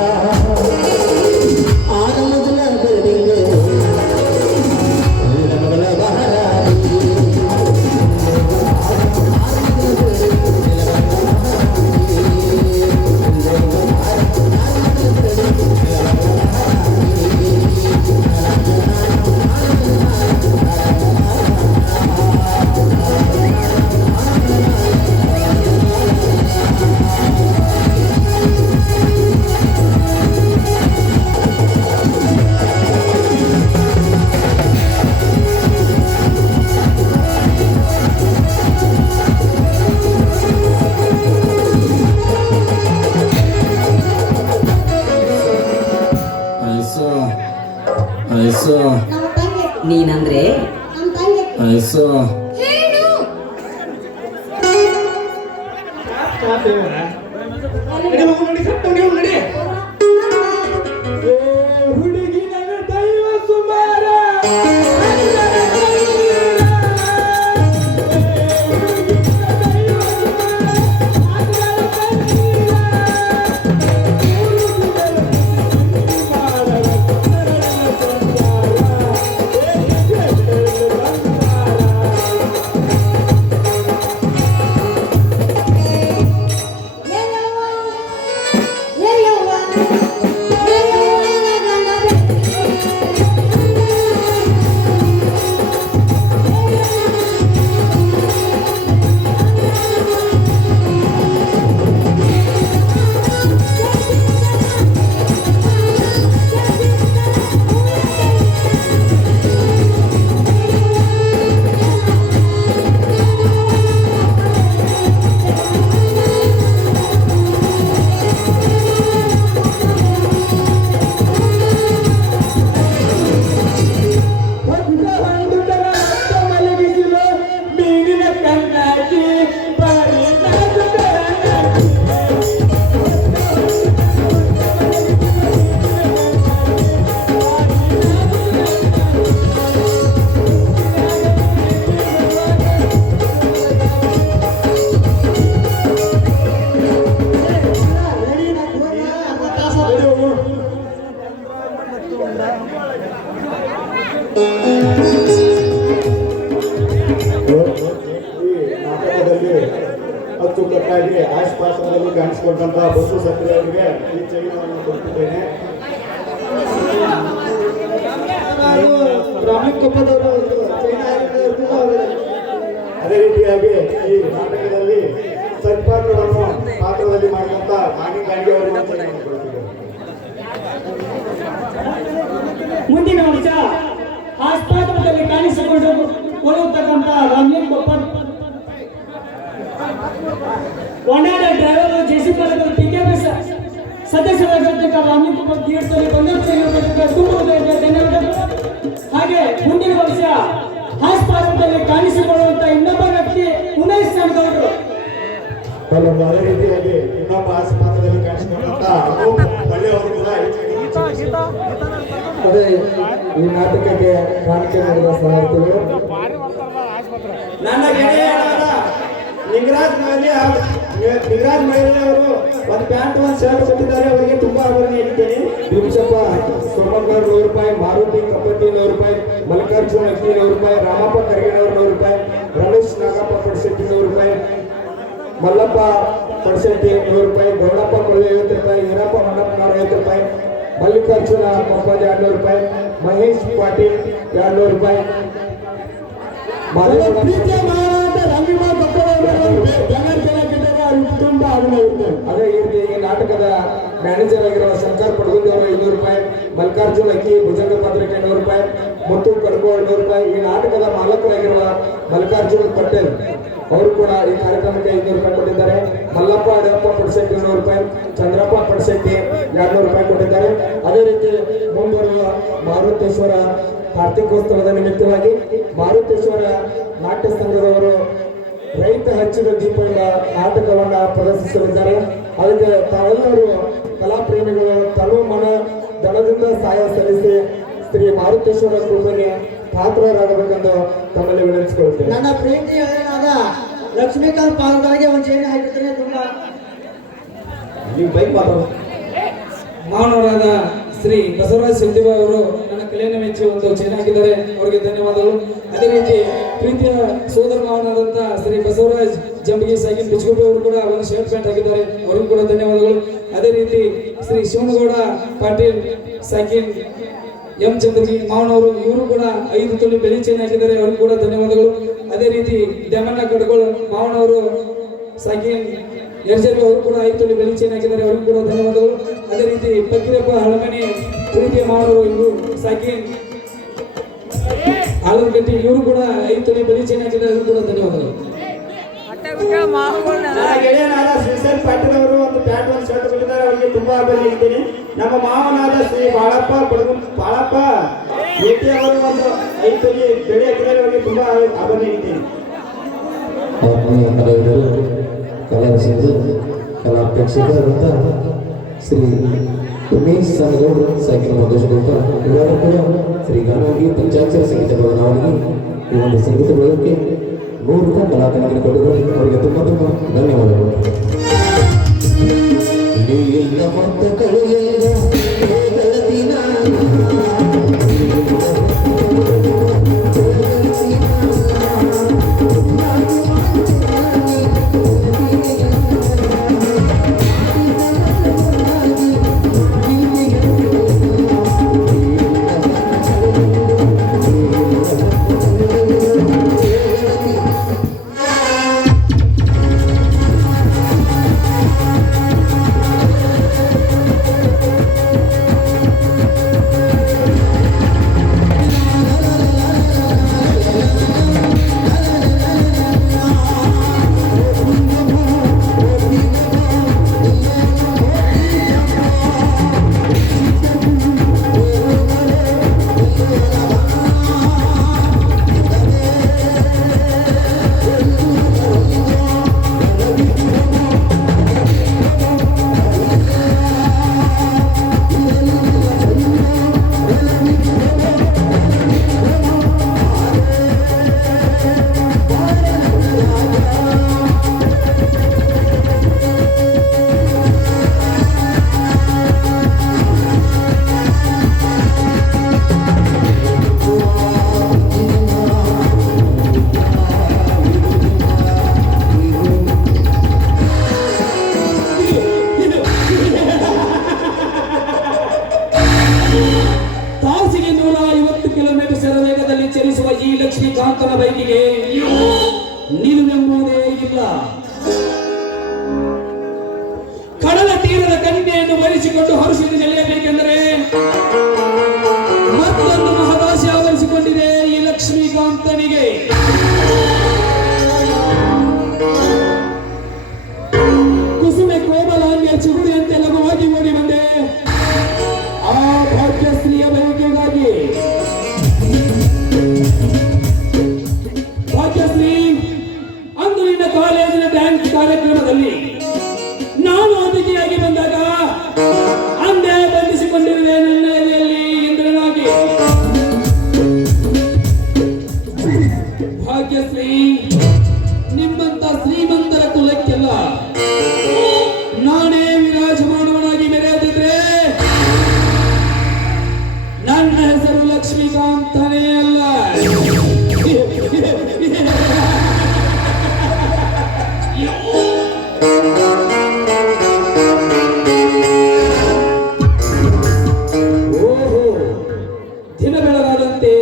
ಆಗ ಮೊದಲ ಬಿಲ್ಡಿಂಗ್ ಮೊದಲ ಬಹರ ನಮ್ಮ ತಂಗಿ ನೀನಂದ್ರೆ ನಮ್ಮ ತಂಗಿ ಐಸೋ ಹೇಳು ಹುಡುಗಿ ನನ್ನ ದೈವ ಸುಮಾರ ನಾಟಕದಲ್ಲಿ ಅಚ್ಚುಕಟ್ಟಾಗಿ ಆಶ್ಪಾಸದಲ್ಲಿ ಕಾಣಿಸಿಕೊಂಡಂತ ಬಸು ಸತ್ರಿ ಅವರಿಗೆ ಈ ಚೈನವನ್ನು ಕೊಡ್ತಿದ್ದೇನೆ. ಅದೇ ರೀತಿಯಾಗಿ ಈ ನಾಟಕದಲ್ಲಿ ಸತ್ಪಾತ್ರವನ್ನು ಪಾತ್ರದಲ್ಲಿ ಮಾಡಿದಂತ ಮಾಣಿ ಗಾಂಧಿ ಅವರಿಗೆ ಚೈನವನ್ನು ಕೊಡ್ತಿದ್ದೇನೆ. ಮುಂದಿನ ವರ್ಷ ಆಸ್ಪಾತ್ರದಲ್ಲಿ ಕಾಣಿಸಿಕೊಂಡು ಕೊಳ್ಳುತ್ತಕ್ಕಂಥ ರಾಮ್ಲಿಂಗ್ ಕೊಪ್ಪರ್ ಒಣಾಡ ಡ್ರೈವರ್ ಜೆಸಿ ಪರಗಳು ಪಿಕೆಎಸ್ ಸದಸ್ಯರಾಗಿರ್ತಕ್ಕ ರಾಮ್ಲಿಂಗ್ ಕೊಪ್ಪರ್ ತೀರ್ಥದಲ್ಲಿ ಬಂದೋಬಸ್ತ್ ತುಂಬ ಧನ್ಯವಾದಗಳು. ಹಾಗೆ ಮುಂದಿನ ವರ್ಷ ಆಸ್ಪಾತ್ರದಲ್ಲಿ ಕಾಣಿಸಿಕೊಳ್ಳುವಂತ ಇನ್ನೊಬ್ಬ ವ್ಯಕ್ತಿ ಉಮೇಶ್ ಗೌಡರು. ಅದೇ ರೀತಿಯಾಗಿ ಇನ್ನೊಬ್ಬ ಆಸ್ಪಾತ್ರದಲ್ಲಿ ಕಾಣಿಸಿಕೊಂಡಂತ ಒಳ್ಳೆಯವರು ಕೂಡ ಅದೇ ಈ ನಾಟಕಕ್ಕೆ ಕಾಣಿಕೆ ಮಾಡಿದ ಸಾಹಿತ್ಯಗಳು ನನ್ನ ಗೆಳೆಯರಾದ ನಿಂಗರಾಜ್ ಮೈಲಿ ಅವರು ಒಂದು ಪ್ಯಾಂಟ್ ಒಂದು ಶರ್ಟ್ ಕೊಟ್ಟಿದ್ದಾರೆ. ಅವರಿಗೆ ತುಂಬಾ ಆಭರಣ ನೀಡಿದ್ದೇನೆ. ಭೀಮಸಪ್ಪ ಸೋಮಣ್ಣವ್ರು 100 ರೂಪಾಯಿ, ಮಾರುತಿ ಕಪ್ಪತ್ತಿ 100 ರೂಪಾಯಿ, ಮಲ್ಲಿಕಾರ್ಜುನ ಅಕ್ಕಿ 100 ರೂಪಾಯಿ, ರಾಮಪ್ಪ ಕರಿಗಣ್ಣವ್ರು 100 ರೂಪಾಯಿ, ರಮೇಶ್ ನಾಗಪ್ಪ ಪಡಿಸೆಟ್ಟಿ 100 ರೂಪಾಯಿ, ಮಲ್ಲಪ್ಪ ಪಡಿಸೆಟ್ಟಿ 100 ರೂಪಾಯಿ, ಗೌಡಪ್ಪ ಕೊಳ್ಳೆ 50 ರೂಪಾಯಿ, ಈರಪ್ಪ ಮಣ್ಣಪ್ಪನವ್ರು 50 ರೂಪಾಯಿ, ಮಲ್ಲಿಕಾರ್ಜುನ ಮೊಹಮ್ಮದ್ 200 ರೂಪಾಯಿ, ಮಹೇಶ್ ಪಾಟೀಲ್ 200 ರೂಪಾಯಿ, ಅದೇ ರೀತಿ ಈ ನಾಟಕದ ಮ್ಯಾನೇಜರ್ ಆಗಿರುವ ಶಂಕರ್ ಪಡಗುಂದಿ ಅವರು 200 ರೂಪಾಯಿ, ಮಲ್ಲಿಕಾರ್ಜುನ ಅಕ್ಕಿ ಭುಜಂಗ ಪಾತ್ರಕ್ಕೆ 200 ರೂಪಾಯಿ, ಮುತ್ತು ಕಡ್ಕೋ 200 ರೂಪಾಯಿ. ಈ ನಾಟಕದ ಮಾಲಕರಾಗಿರುವ ಮಲ್ಲಿಕಾರ್ಜುನ ಪಟೇಲ್ ಅವರು ಕೂಡ ಈ ಕಾರ್ಯಕ್ರಮಕ್ಕೆ 200 ರೂಪಾಯಿ ಕೊಟ್ಟಿದ್ದಾರೆ. ಮಲ್ಲಪ್ಪ ಅಡಪ್ಪ ಪಡಿಸೆಟ್ಟಿ 100 ರೂಪಾಯಿ, ಚಂದ್ರಪ್ಪ ಪಡಿಸೆಟ್ಟಿ 200 ರೂಪಾಯಿ ಕೊಟ್ಟಿದ್ದಾರೆ. ಅದೇ ರೀತಿ ಮುಂಬರುವ ಮಾರುತೇಶ್ವರ ಕಾರ್ತಿಕೋತ್ಸವದ ನಿಮಿತ್ತವಾಗಿ ಮಾರುತೇಶ್ವರ ನಾಟ್ಯ ಸಂಘದವರು ರೈತ ಹಚ್ಚಿದ ದೀಪ ಎಂಬ ನಾಟಕವನ್ನ ಪ್ರದರ್ಶಿಸಲಿದ್ದಾರೆ. ಅದಕ್ಕೆ ತಾವೆಲ್ಲರೂ ಕಲಾಪ್ರೇಮಿಗಳು ತನು ಮನ ದಣದಿಂದ ಸಹಾಯ ಸಲ್ಲಿಸಿ ಶ್ರೀ ಮಾರುತೇಶ್ವರ ಕೃಪೆಗೆ ಪಾತ್ರರಾಗಬೇಕೆಂದು ತಮ್ಮಲ್ಲಿ ವಿನಂತಿಸಿಕೊಳ್ಳುತ್ತೇನೆ. ನನ್ನ ಪ್ರೀತಿ ಹಳೆಯನಾದ ಲಕ್ಷ್ಮೀಕಾಂತ್ ಪಾದಗಳಿಗೆ ಒಂದು ಚೈನ್ ಹಾಕಿದ್ರೆ ತುಂಬಾ ನೀವು ಬೈಕ್ ಮಾತಾಡೋದು ಮಾನವರಾದ ಶ್ರೀ ಬಸವರಾಜ ಸಿದ್ದಿಬಾ ಅವರು ನನ್ನ ಕಲೆಯನ್ನು ಮೆಚ್ಚಿ ಒಂದು ಚೈನ್ ಹಾಕಿದ್ದಾರೆ, ಅವರಿಗೆ ಧನ್ಯವಾದಗಳು. ಅದೇ ರೀತಿ ಪ್ರೀತಿಯ ಸೋದರ ಮಾವನಾದಂತ ಶ್ರೀ ಬಸವರಾಜ್ ಜಂಬಗಿ ಸಾಕಿನ್ ಬಿಚ್ಗುಬ್ಬಿ ಅವರು ಕೂಡ ಒಂದು ಶರ್ಟ್ ಪ್ಯಾಂಟ್ ಹಾಕಿದ್ದಾರೆ, ಅವರಿಗೂ ಕೂಡ ಧನ್ಯವಾದಗಳು. ಅದೇ ರೀತಿ ಶ್ರೀ ಶಿವನಗೌಡ ಪಾಟೀಲ್ ಸಾಕಿನ್ ಎಂ ಚಂದ್ರಗಿ ಮಾವನವರು, ಇವರು ಕೂಡ 5 ತೊಲೆ ಬೆಳ್ಳಿ ಚೈನ್ ಹಾಕಿದ್ದಾರೆ, ಅವರಿಗೂ ಕೂಡ ಧನ್ಯವಾದಗಳು. ಅದೇ ರೀತಿ ದ್ಯಾಮಣ್ಣ ಕಡಗೋಳ ಮಾವನವರು ಸಾಕಿನ್ ಯರ್ಜರಿ ಅವರು ಕೂಡ 5 ತೊಲೆ ಬೆಳ್ಳಿ ಚೈನ್ ಹಾಕಿದ್ದಾರೆ, ಅವರಿಗೂ ಕೂಡ ಧನ್ಯವಾದಗಳು. ಅದೇ ರೀತಿ ಪಕ್ಕಿರಪ್ಪ ಹಳಮನಿ ಪ್ರೀತಿಯ ಮಾವನವರು, ಇವರು ಸಾಕಿನ್ ಆಲೂಗಡ್ಡಿ, ಇವರು ಕೂಡ 5 ತೊಲೆ ಬೆಳ್ಳಿ ಚೈನ್ ಹಾಕಿದ್ದಾರೆ, ಅವರಿಗೂ ಕೂಡ ಧನ್ಯವಾದಗಳು. ನನ್ನ ಗೆಳೆಯನಾದ ಶ್ರೀಶೈಲ್ ಪಾಟೀಲ್ ಅವರು ಒಂದು ಪ್ಯಾಂಟ್ ಒಂದು ಶರ್ಟ್ ಕೊಟ್ಟಿದ್ದಾರೆ, ಅವರಿಗೆ ತುಂಬಾ ಅಭಿನಂದಿಸುತ್ತೇನೆ. ನಮ್ಮ ಮಾವನಾದ ಶ್ರೀ ಬಾಳಪ್ಪ ಭೇಟಿ ಅವರು ಒಂದು 5 ತೊಲೆ ಬೆಳೆ ಹಾಕಿದ್ದಾರೆ, ಅವರಿಗೆ ತುಂಬಾ ಅಭಿನಂದಿಸುತ್ತೇನೆ. ಆತ್ಮೀಯ ಕಲಾವಿದರು, ಕಲಾವಿದರು, ಕಲಾ ಪ್ರೇಕ್ಷಕರಾದಂಥ ಶ್ರೀ ಉಮೇಶ್ ಸಾಗರ್ ಸಾಕಿನ ಮಧುಶೇಖರ ಇವರ ಕೂಡ ಶ್ರೀ ಗಾನವಾಗಿ ಪಂಚಾಕ್ಷರ ಸಂಗೀತ ಭವನವಾಗಿ ಈ ಒಂದು ಸಂಗೀತ ಬಳಗಕ್ಕೆ 100 ಕಲಾತಂಗಿನ ಕೊಟ್ಟಿದ್ದಾರೆ, ಅವರಿಗೆ ತುಂಬ ತುಂಬ ಧನ್ಯವಾದಗಳು. ತಾಸಿಗೆ 150 ಕಿಲೋಮೀಟರ್ ವೇಗದಲ್ಲಿ ಚಲಿಸುವ ಈ ಲಕ್ಷ್ಮೀಕಾಂತನ ಬೈಕಿಗೆ ನಿಲುವೆಂಬುದೇ ಇಲ್ಲ. ಕಡಲ ತೀರದ ಕನ್ಯೆಯನ್ನು ವರಿಸಿಕೊಂಡು ಹರುಷಿನ ನೆಲೆಯಬೇಕೆಂದರೆ ಮತ್ತೊಂದು ಮಹದಾಸೆ ಆವರಿಸಿಕೊಂಡಿದೆ ಈ ಲಕ್ಷ್ಮೀಕಾಂತನಿಗೆ. ಕುಸುಮೆ ಕೋಮಲಾನ್ಯ ಚಿಗುರಿಯಂತೆ ಲಘುವಾಗಿ ಓಡಿ ಬಂದೆ ಆ ಭಾಗ್ಯಶ್ರೀಯ ಬಯಕೆಗಾಗಿ. ಭಾಗ್ಯಶ್ರೀ, ಅಂದು ನಿನ್ನ ಕಾಲೇಜಿನ ಡ್ಯಾನ್ಸ್ ಕಾರ್ಯಕ್ರಮದಲ್ಲಿ ನಾನು ಅತಿಥಿಯಾಗಿ ಬಂದಾಗ ಅಂದೇ ಬಂಧಿಸಿಕೊಂಡಿರುವೆ ನನ್ನ ಎದೆಯಲ್ಲಿ ಇಂದ್ರನಾಗಿ. ಭಾಗ್ಯಶ್ರೀ, ನಿಮ್ಮಂತ ಶ್ರೀಮಂತರ ಕುಲಕ್ಕೆಲ್ಲ ನಾನೇ ವಿರಾಜಮಾನವನಾಗಿ ಮೆರೆದಿದ್ರೆ ನನ್ನ ಹೆಸರು ಲಕ್ಷ್ಮೀಕಾಂತನೇ ಅಲ್ಲ. ಓಹೋ, ದಿನ ಬೆಳಗಾದಂತೆ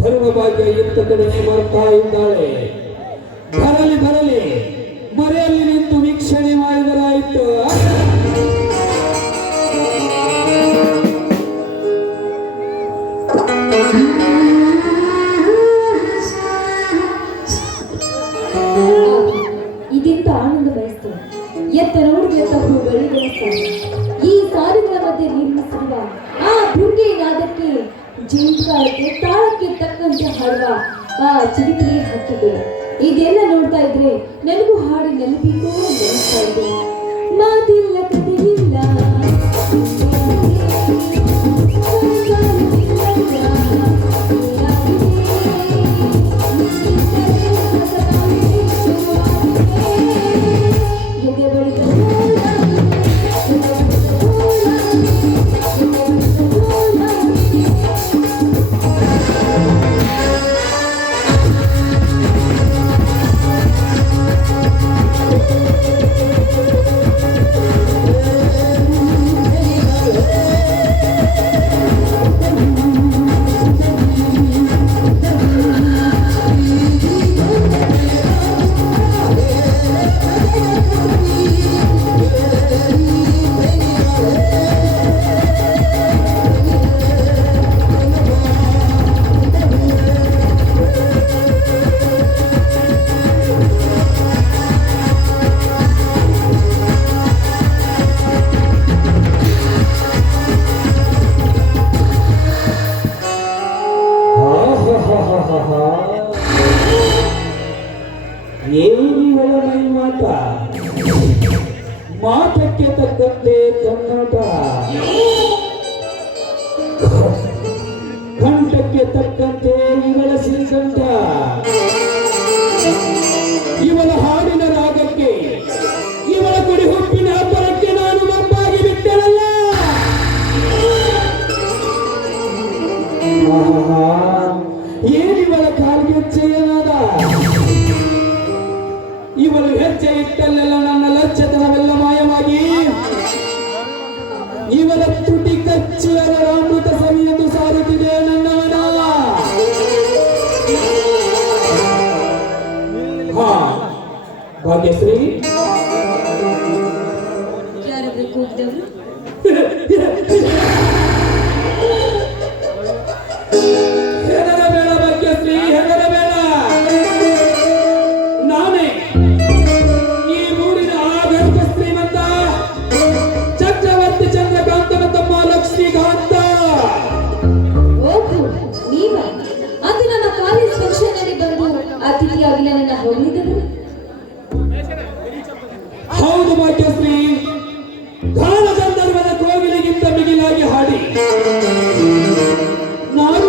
ಬರುವ ಭಾಗ್ಯ ಇತ್ತ ಕಡೆಗೆ ಬರ್ತಾ ಇದ್ದಾಳೆ. ಬರಲಿ ಬರಲಿ, ಮರೆಯಲ್ಲಿ ನಿಂತು ವೀಕ್ಷಣೆ ಮಾಡಿದರಾಯಿತು. ಇದೆಂತ ಆನಂದ ಬಯಸ್ತೇನೆ. ಎತ್ತ ನೋಡಿದ ತಪ್ಪು ಬೆಳೆಸ್ತಾನೆ. ಈ ಸಾಲುಗಳ ಮಧ್ಯೆ ನಿರ್ಮಿಸಿರುವ ಆ ಭೃಂಗಿನಾದಕ್ಕೆ ಜೀವಿಕಾರಕ್ಕೆ ತಾಳಕ್ಕೆ ತಕ್ಕಂತೆ ಹಾಡುವ ಆ ಚಿಡಿಪಿಲಿ ಹಕ್ಕಿಗಳು. ಇದೆಲ್ಲ ನೋಡ್ತಾ ಇದ್ರೆ ನನಗೂ ಹಾಡು ನೆನಪಿಗೂ ನೆನೆಸ್ತಾ ಇದೆ. ಮಾತಿಲ್ಲ ಕಥೆಯಿಲ್ಲ, ಎದೆ ಬಡಿದ ಒಡನಾಟ ಕಂಠಕ್ಕೆ ತಕ್ಕಂತೆ ಇವಳ ಶ್ರೀಕಂಠ ಇವಳ ಹಾಡಿನ ರಾಗಕ್ಕೆ ಇವಳ ಕುಡಿ ಹುಪ್ಪಿನ ಅಬ್ಬರಕ್ಕೆ ನಾನು ಒಪ್ಪಾಗಿ ಬಿಟ್ಟೆನಲ್ಲ. ಏನಿವಳ ಕಾಲಿಗೆ ಹೆಜ್ಜೆಯನಾದ ಇವಳು ಹೆಜ್ಜೆ ಇಟ್ಟಲ್ಲೆಲ್ಲ ನನ್ನ ಲಜ್ಜತನವೆಲ್ಲ ಮಾಯವಾಗಿ ಇವಳ ತುಟಿ ಕಚ್ಚಿ ಅದರ ಅಮೃತ ಸವಿಯೆಂದು ಸಾರುತ್ತಿದೆ ನನ್ನ ಮನ. ಹಾ ಭಾಗ್ಯಶ್ರೀ, ಯಾರಾದ್ರೂ ಕೂಗ್ದವ್ರು? ಹೆದರಬೇಡ ಭಾಗ್ಯಶ್ರೀ, ಹೆದರಬೇಡ. ನಾನೇ ಈ ಊರಿನ ಆಗರ್ಭ ಶ್ರೀಮಂತ ಚಕ್ರವರ್ತಿ ಚಂದ್ರಕಾಂತನ ತಮ್ಮ ಲಕ್ಷ್ಮೀಕಾಂತ. ಓಹೋ, ನೀವ ಅದು ನನ್ನ ಕಾಲೇಜ್ ಫಂಕ್ಷನ್ ನಲ್ಲಿ ಬಂದು ಅತಿಥಿಯಾಗಿ ನನ್ನ ಹೊಗಳಿದರು. ಹೌದು ಭಾಗ್ಯಶ್ರೀ, ಕಾಲಗಂಧರ್ವದ ಕೋಗಿಲಿಗಿಂತ ಮಿಗಿಲಾಗಿ ಹಾಡಿ ನಾನು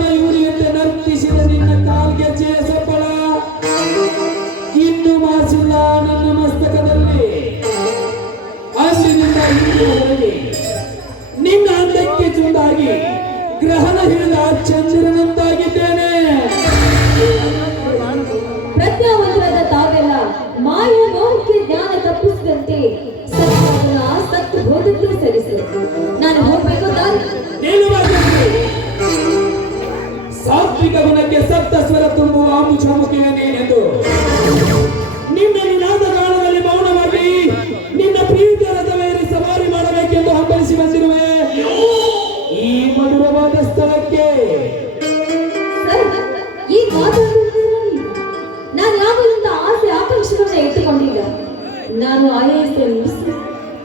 ಮಯೂರಿಯಂತೆ ನರ್ತಿಸಿದ ನಿನ್ನ ಕಾಲ್ಗೆಜ್ಜೆಯ ಸಪ್ಪಳ ಇನ್ನು ಮಾಸಿಲ್ಲ ನನ್ನ ಮಸ್ತಕದಲ್ಲಿ. ಅಂದಿನಿಂದ ಇಂದಿನವರೆಗೆ ನಿನ್ನ ಅಂದಕ್ಕೆ ಚುಂದಾಗಿ ಗ್ರಹಣ ಹಿಡಿದ ಚಂದ್ರನಂತಾಗಿದ್ದೇನೆ. ಪ್ರಜ್ಞಾವಂತರಾದ ತಾವೆಲ್ಲ ಮಾಯ ಮೋಹಕ್ಕೆ ಜ್ಞಾನ ತಪ್ಪಿಸಿದಂತೆ ಸತ್ಯವನ್ನು ಸತ್ತು ಹೋದಕ್ಕೆ ಸರಿಸು. ನಾನು ಹೋಗ್ಬೇಕು ದಾರಿ. ನೀನು ಭಾಗ್ಯಶ್ರೀ, ಸಾತ್ವಿಕ ಗುಣಕ್ಕೆ ಸಪ್ತ ಸ್ವರ ತುಂಬುವ ಮುಖಾಮುಖಿಯ ನೀನೆಂದು ನಿನ್ನ ನಿನಾದಗಾನದಲ್ಲಿ ಮೌನವಾಗಿ ನಿನ್ನ ಪ್ರೀತಿಯ ರಥವೇರಿ ಸವಾರಿ ಮಾಡಬೇಕೆಂದು ಹಂಬಲಿಸಿ ಬಂದಿರುವೆ ಈ ಮಧುರವಾದ ಸ್ಥಳಕ್ಕೆ. ಸರ್, ಈ ಮಾತಾಡುತ್ತಿದ್ದೀರಾ ನೀವು? ನಾನು ಯಾವುದರಿಂದ ಆಸೆ ಆಕಾಂಕ್ಷೆಗಳನ್ನ ಇಟ್ಟುಕೊಂಡಿಲ್ಲ. ನಾನು IAS ಮುಗಿಸಿ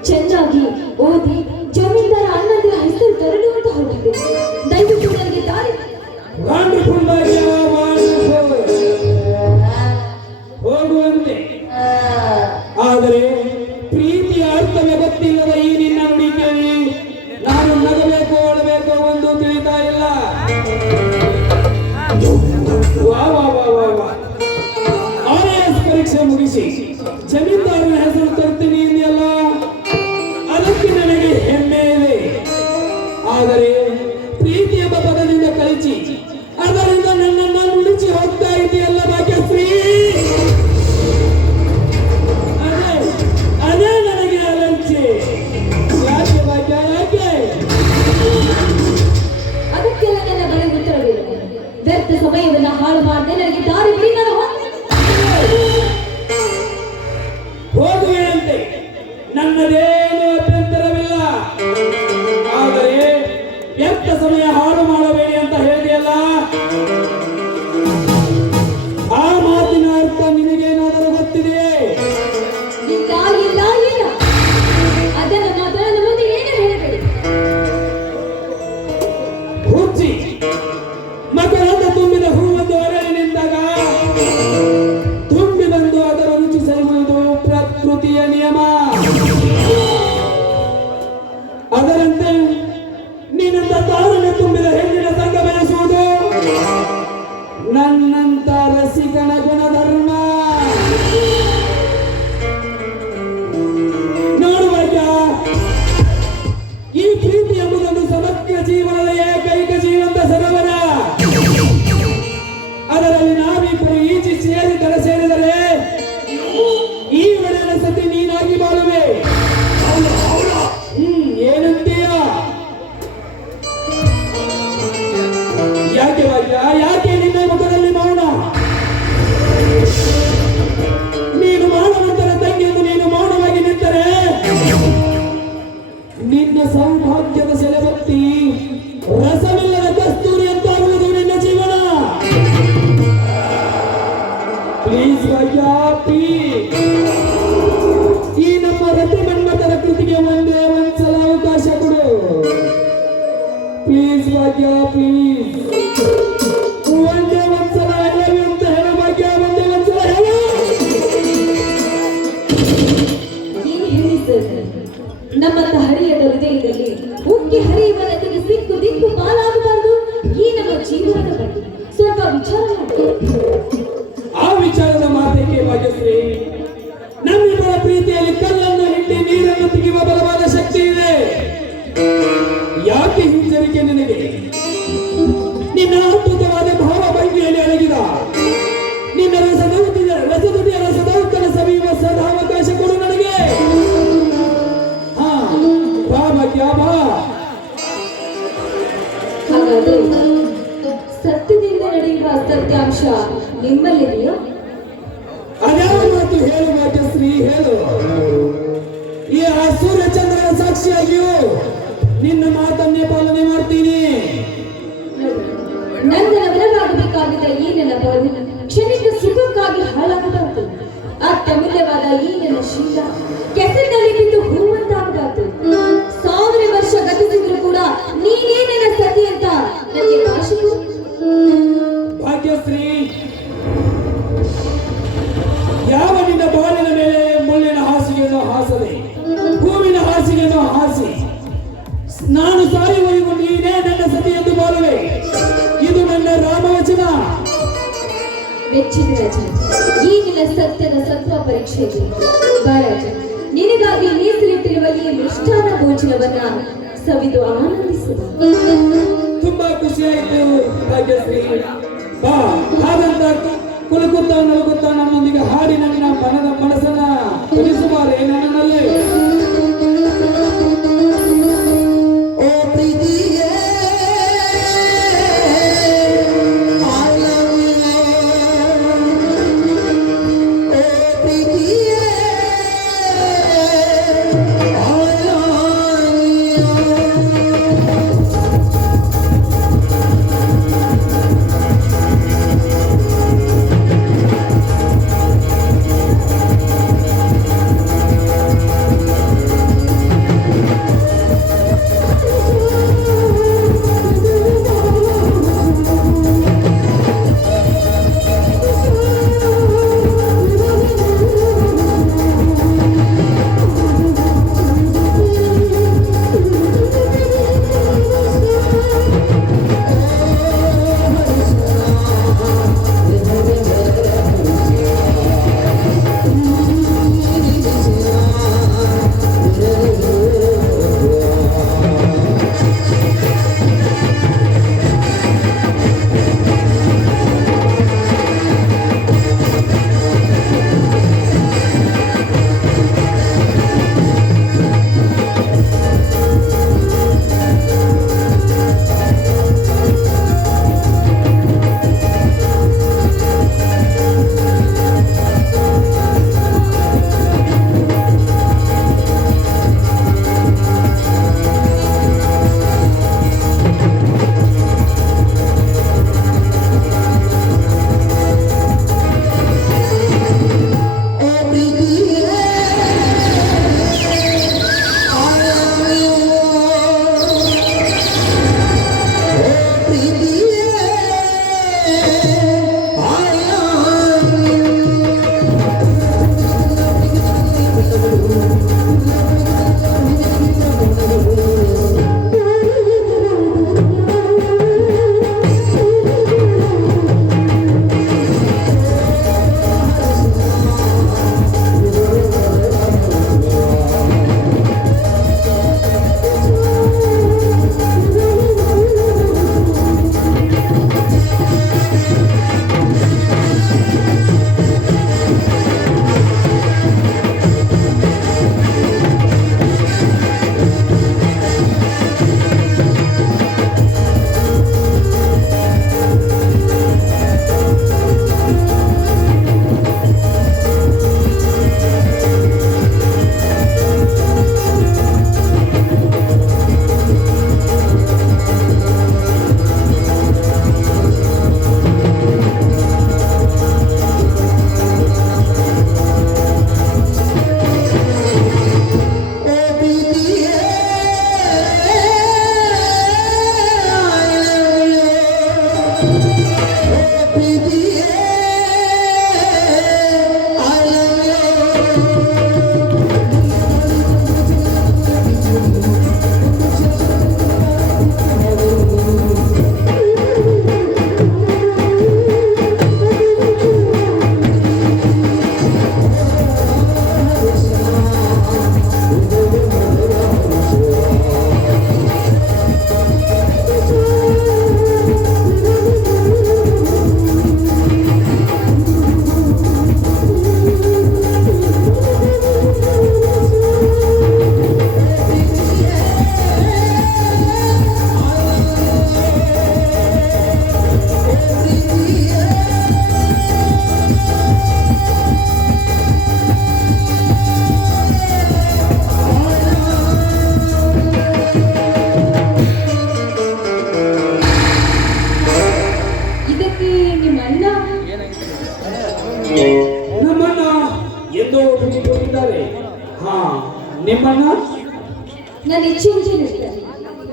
ಚೆನ್ನಾಗಿ ಓದಿ ಜಮೀನ್ದಾರ ಅಣ್ಣಂದಿರ ಹೆಸರು ತರಡುವಂತ ಹೊರಟಿದ್ದೇನೆ. ದಯವಿಟ್ಟು ನನಗೆ ದಾರಿ. ವಂಡರ್ಫುಲ್ ಭಾಗ್ಯ, ವಂಡರ್ಫುಲ್. ಹೋಗುವಂತೆ, ಆದರೆ ಪ್ರೀತಿಯ ಅರ್ಥವೇ ಗೊತ್ತಿಲ್ಲದ ಈ ನಿನ್ನ ನುಡಿ ಕೇಳಿ ನಾನು ನಗಬೇಕೋ ಅಳಬೇಕೋ ಒಂದು ತಿಳಿತಾ ಇಲ್ಲ. ವಾ ವಾ ವಾ ವಾ ವಾ. IAS ಪರೀಕ್ಷೆ ಮುಗಿಸಿ ಜಮೀನ್ದಾರನ ಹೆಸರು ತರ್ತೀನಿ ಇದೆಯಲ್ಲ, ಅದಕ್ಕೆ ನನಗೆ ಹೆಮ್ಮೆ ಇದೆ. ಆದರೆ ಪ್ರೀತಿ ಎಂಬ ಪದದಿಂದ ಕಲಿಸಿ ಅದರಿಂದ ನನ್ನನ್ನು ನುಡಿಸಿ ಹೋಗ್ತಾ ಇದೆಯಲ್ಲ ಭಾಗ್ಯಶ್ರೀ, ಅದೇ ನನಗೆ ಅಲರ್ಜಿ. ಯಾಕೆ ಭಾಗ್ಯ, ಯಾಕೆ? ಅದಕ್ಕೆಲ್ಲ ನನ್ನ ಬಳಿ ಉತ್ತರವಿಲ್ಲ. ವ್ಯರ್ಥ ಸಮಯವನ್ನು ಹಾಳು ಮಾಡದೆ ನನಗೆ ದಾರಿ ಬಿಡಿ. ನಾನು ಹೋಗುವೆಯಂತೆ, ನನ್ನದೇನು ಅಭ್ಯಂತರವಿಲ್ಲ. ಆದರೆ ವ್ಯರ್ಥ ಸಮಯ ಹಾಳು ಮಾಡಬೇಡಿ ಅಂತ ಹೇಳಿದೆಯಲ್ಲ, ಆ ಮಾತಿನ ಅರ್ಥ ನಿನಗೇನಾದರೂ ಗೊತ್ತಿದೆಯೇ? ಇಲ್ಲ ಇಲ್ಲ ಇಲ್ಲ, ಅದನ್ನು ಮಾತ್ರ ನನ್ನ ಮುಂದೆ ಏನು ಹೇಳಬೇಡಿ. ಹುಚ್ಚಿ, ಮಕರಂದ ತುಂಬಿದ ಹೂವೊಂದು ಅರಳಿ ನಿಂತಾಗ ತುಂಬಿ ಬಂದು ಅದರ ರುಚಿ ಸರಿಯುವುದು ಪ್ರಕೃತಿಯ ನಿಯಮ. ಅದರಂತೆ ನಿನ್ನಂತ ತಾರನೆ ತುಂಬಿದ ಹೆಣ್ಣಿನ ಸಂಘ ಬೆಳೆಸುವುದು ನನ್ನಂತ ರಸಿಕನ ಗುಣಧರ್ಮ. ನೋಡುವಾಗ ಈ ಪ್ರೀತಿ ಎಂಬುದೊಂದು ಸಮಗ್ರ ಜೀವನದ ಏಕೈಕ ಜೀವಂತ ಸರೋವರ. ಅದರಲ್ಲಿ ನಾವಿಬ್ಬರು ಈಜಿ ಸೇರಿದರೆ ಈ ಒಡೆಯನ ಸತಿ ನೀನಾಗಿ ಬಾಳುವೆ. ಏನಂತೀಯ? ಯಾಕೆ ಭಾಗ್ಯ, ಯಾಕೆ ನಿನ್ನ ಮುಖದಲ್ಲಿ ಮೌನ? ನೀನು ಮಾನವಂತರ ತಂಗಿಯನ್ನು ನೀನು ಮೌನವಾಗಿ ನಿಂತರೆ ನಿನ್ನ ಸೌಭಾಗ್ಯದ ಸೆಲೆಬತ್ತಿ ರಸವಿಲ್ಲದ ಕಸ್ತೂರಿ ಅಂತಾಗುವುದು ನಿನ್ನ ಜೀವನ. Please Bhagya, please. ಈ ನಮ್ಮ ರತಿ ಮನ್ಮಥನ ಕೃತಿಗೆ ಒಂದೇ ಒಂದ್ಸಲ ಅವಕಾಶ ಕೊಡು ಪ್ಲೀಸ್ ಭಾಗ್ಯ, ಪ್ಲೀಸ್. ಒಂದೇ ಒಂದ್ಸಲ ಐ ಲವ್ ಯು ಅಂತ ಹೇಳು ಭಾಗ್ಯ, ಒಂದೇ ಒಂದ್ಸಲ ಹೇಳು. ಏನು ಹೇಳಿ ಸರ್, ನಮ್ಮಂತ ಹಳೆಯ ಕನ್ನಡದ ಹೃದಯದಲ್ಲಿ ಉಕ್ಕಿ ಹರಿಯುವ ನದಿಗೆ ಸಿಕ್ಕು ದಿಕ್ಕು ಪಾಲಾಗಬಾರದು. ಈ ನಮ್ಮ ಜೀವನದ ಬಗ್ಗೆ ಸ್ವಲ್ಪ ವಿಚಾರ ಮಾಡಿ. ಆ ವಿಚಾರದ ಮಾತಕ್ಕೆ ಭಾಗ್ಯಶ್ರೀ, ನಮ್ಮಿಬ್ಬರ ಪ್ರೀತಿಯಲ್ಲಿ ಕಲ್ಲನ್ನು ಹಿಂಡಿ ನೀರನ್ನು ತೆಗೆಯುವ ಬಲವಾದ ಶಕ್ತಿ ಇದೆ. ಯಾಕೆ ಹಿಂಜರಿಕೆ ನಿನಗೆ? ನಿನ್ನ ಅದ್ಭುತವಾದ ಭಾವ ಭಂಗಿಯಲ್ಲಿ ಅಡಗಿದ ನಿನ್ನ ರಸದೌತಣ ಸವಿಯುವ ಸದಾವಕಾಶ ಕೊಡು ನನಗೆ. ಹಾ ಬಾ ಭಾಗ್ಯ ಬಾ. ಹಾಗಾದ್ರೆ ಸತ್ಯದಿಂದ ನಡೆಯುವ ಸತ್ಯಾಂಶ ನಿಮ್ಮಲ್ಲಿದೆಯಾ? ಅದ್ಯಾವ ಮಾತು ಹೇಳು ಭಾಗ್ಯಶ್ರೀ, ಹೇಳು. ಈ ಆ ಸೂರ್ಯಚಂದ್ರನ ಸಾಕ್ಷಿಯಾಗಿಯೂ ನಿನ್ನ ಮಾತನ್ನೇ ಪಾಲನೆ ಮಾಡ್ತೀನಿ. ನನ್ನ ನವನವಾಗಬೇಕಾಗಿದ್ದ ಈ ನನ್ನ ಬದುಕು ಕ್ಷಣಿಕ ಸುಖಕ್ಕಾಗಿ ಹಾಳಾಗಬಾರ್ದು. ಅತ್ಯಮೂಲ್ಯವಾದ ಈ ನನ್ನ ಶೀಲ ಕೆಸರಿನಲ್ಲಿ ಬಿದ್ದು ಹೂವಂತಾಗಬಾರ್ದು. 1000 ವರ್ಷ ಗತಿಸಿದ್ರು ಕೂಡ ನೀನೇ ನನ್ನ ಸತಿ ಅಂತ ನನಗೆ ಭಾಷೆಗೂ. ಭಾಗ್ಯಶ್ರೀ, ಯಾವ ನಿನ್ನ ಬಾಳಿನ ಮೇಲೆ ಮುಳ್ಳಿನ ಹಾಸಿಗೆಯನ್ನು ಹಾಸದೆ ಹೂವಿನ ಹಾಸಿಗೆಯನ್ನು ಹಾಸಿ ನಾನು ಸಾಯುವವರೆಗೂ ನೀನೇ ನನ್ನ ಸತಿ ಎಂದು ಬಾಳುವೆ. ಇದು ನನ್ನ ರಾಮವಚನ. ಮೆಚ್ಚಿದ ರಾಜ, ಈ ನಿನ್ನ ಸತ್ಯದ ಸತ್ವ ಪರೀಕ್ಷೆಗೆ ಬಾ ರಾಜ. ನಿನಗಾಗಿ ಮೀಸಲಿಟ್ಟಿರುವ ಈ ಮೃಷ್ಟಾನ ಭೋಜನವನ್ನ ಸವಿದು ಆನಂದಿಸುವ. ತುಂಬಾ ಖುಷಿಯಾಯಿತು ಭಾಗ್ಯಶ್ರೀ. ಬಾ, ಹಾಗಂತ ಕುಲುಕುತ್ತಾ ನಲುಕುತ್ತಾ ನನ್ನೊಂದಿಗೆ ಹಾಡಿ ನನ್ನ ಮನಸ್ಸನ್ನ ತಿಳಿಸುವಾರೆ ನನ್ನಲ್ಲಿ.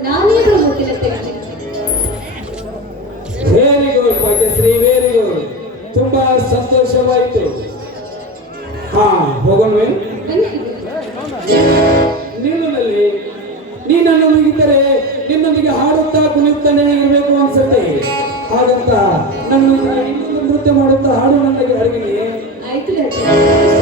ನಾನೇ ಬರ್ಬೋದಿಲ್ಲ very good Bhagyashree, very good. ತುಂಬಾ ಸಂತೋಷವಾಯಿತು. ಹಾ, ಹೋಗೋಣವೇ? ನಿನ್ನಲ್ಲಿ ನೀನನ್ನು ಮುಗಿದರೆ ನಿನ್ನೊಂದಿಗೆ ಹಾಡುತ್ತಾ ಕುಣಿತಾನೆ ಇರಬೇಕು ಅನ್ಸುತ್ತೆ. ಹಾಗಂತ ನನ್ನೊಂದಿಗೆ ಇನ್ನೊಂದು ನೃತ್ಯ ಮಾಡುತ್ತಾ ಹಾಡು ನನಗೆ ಅಡಗಿನಿ. ಆಯ್ತು ರತ್ನವೇ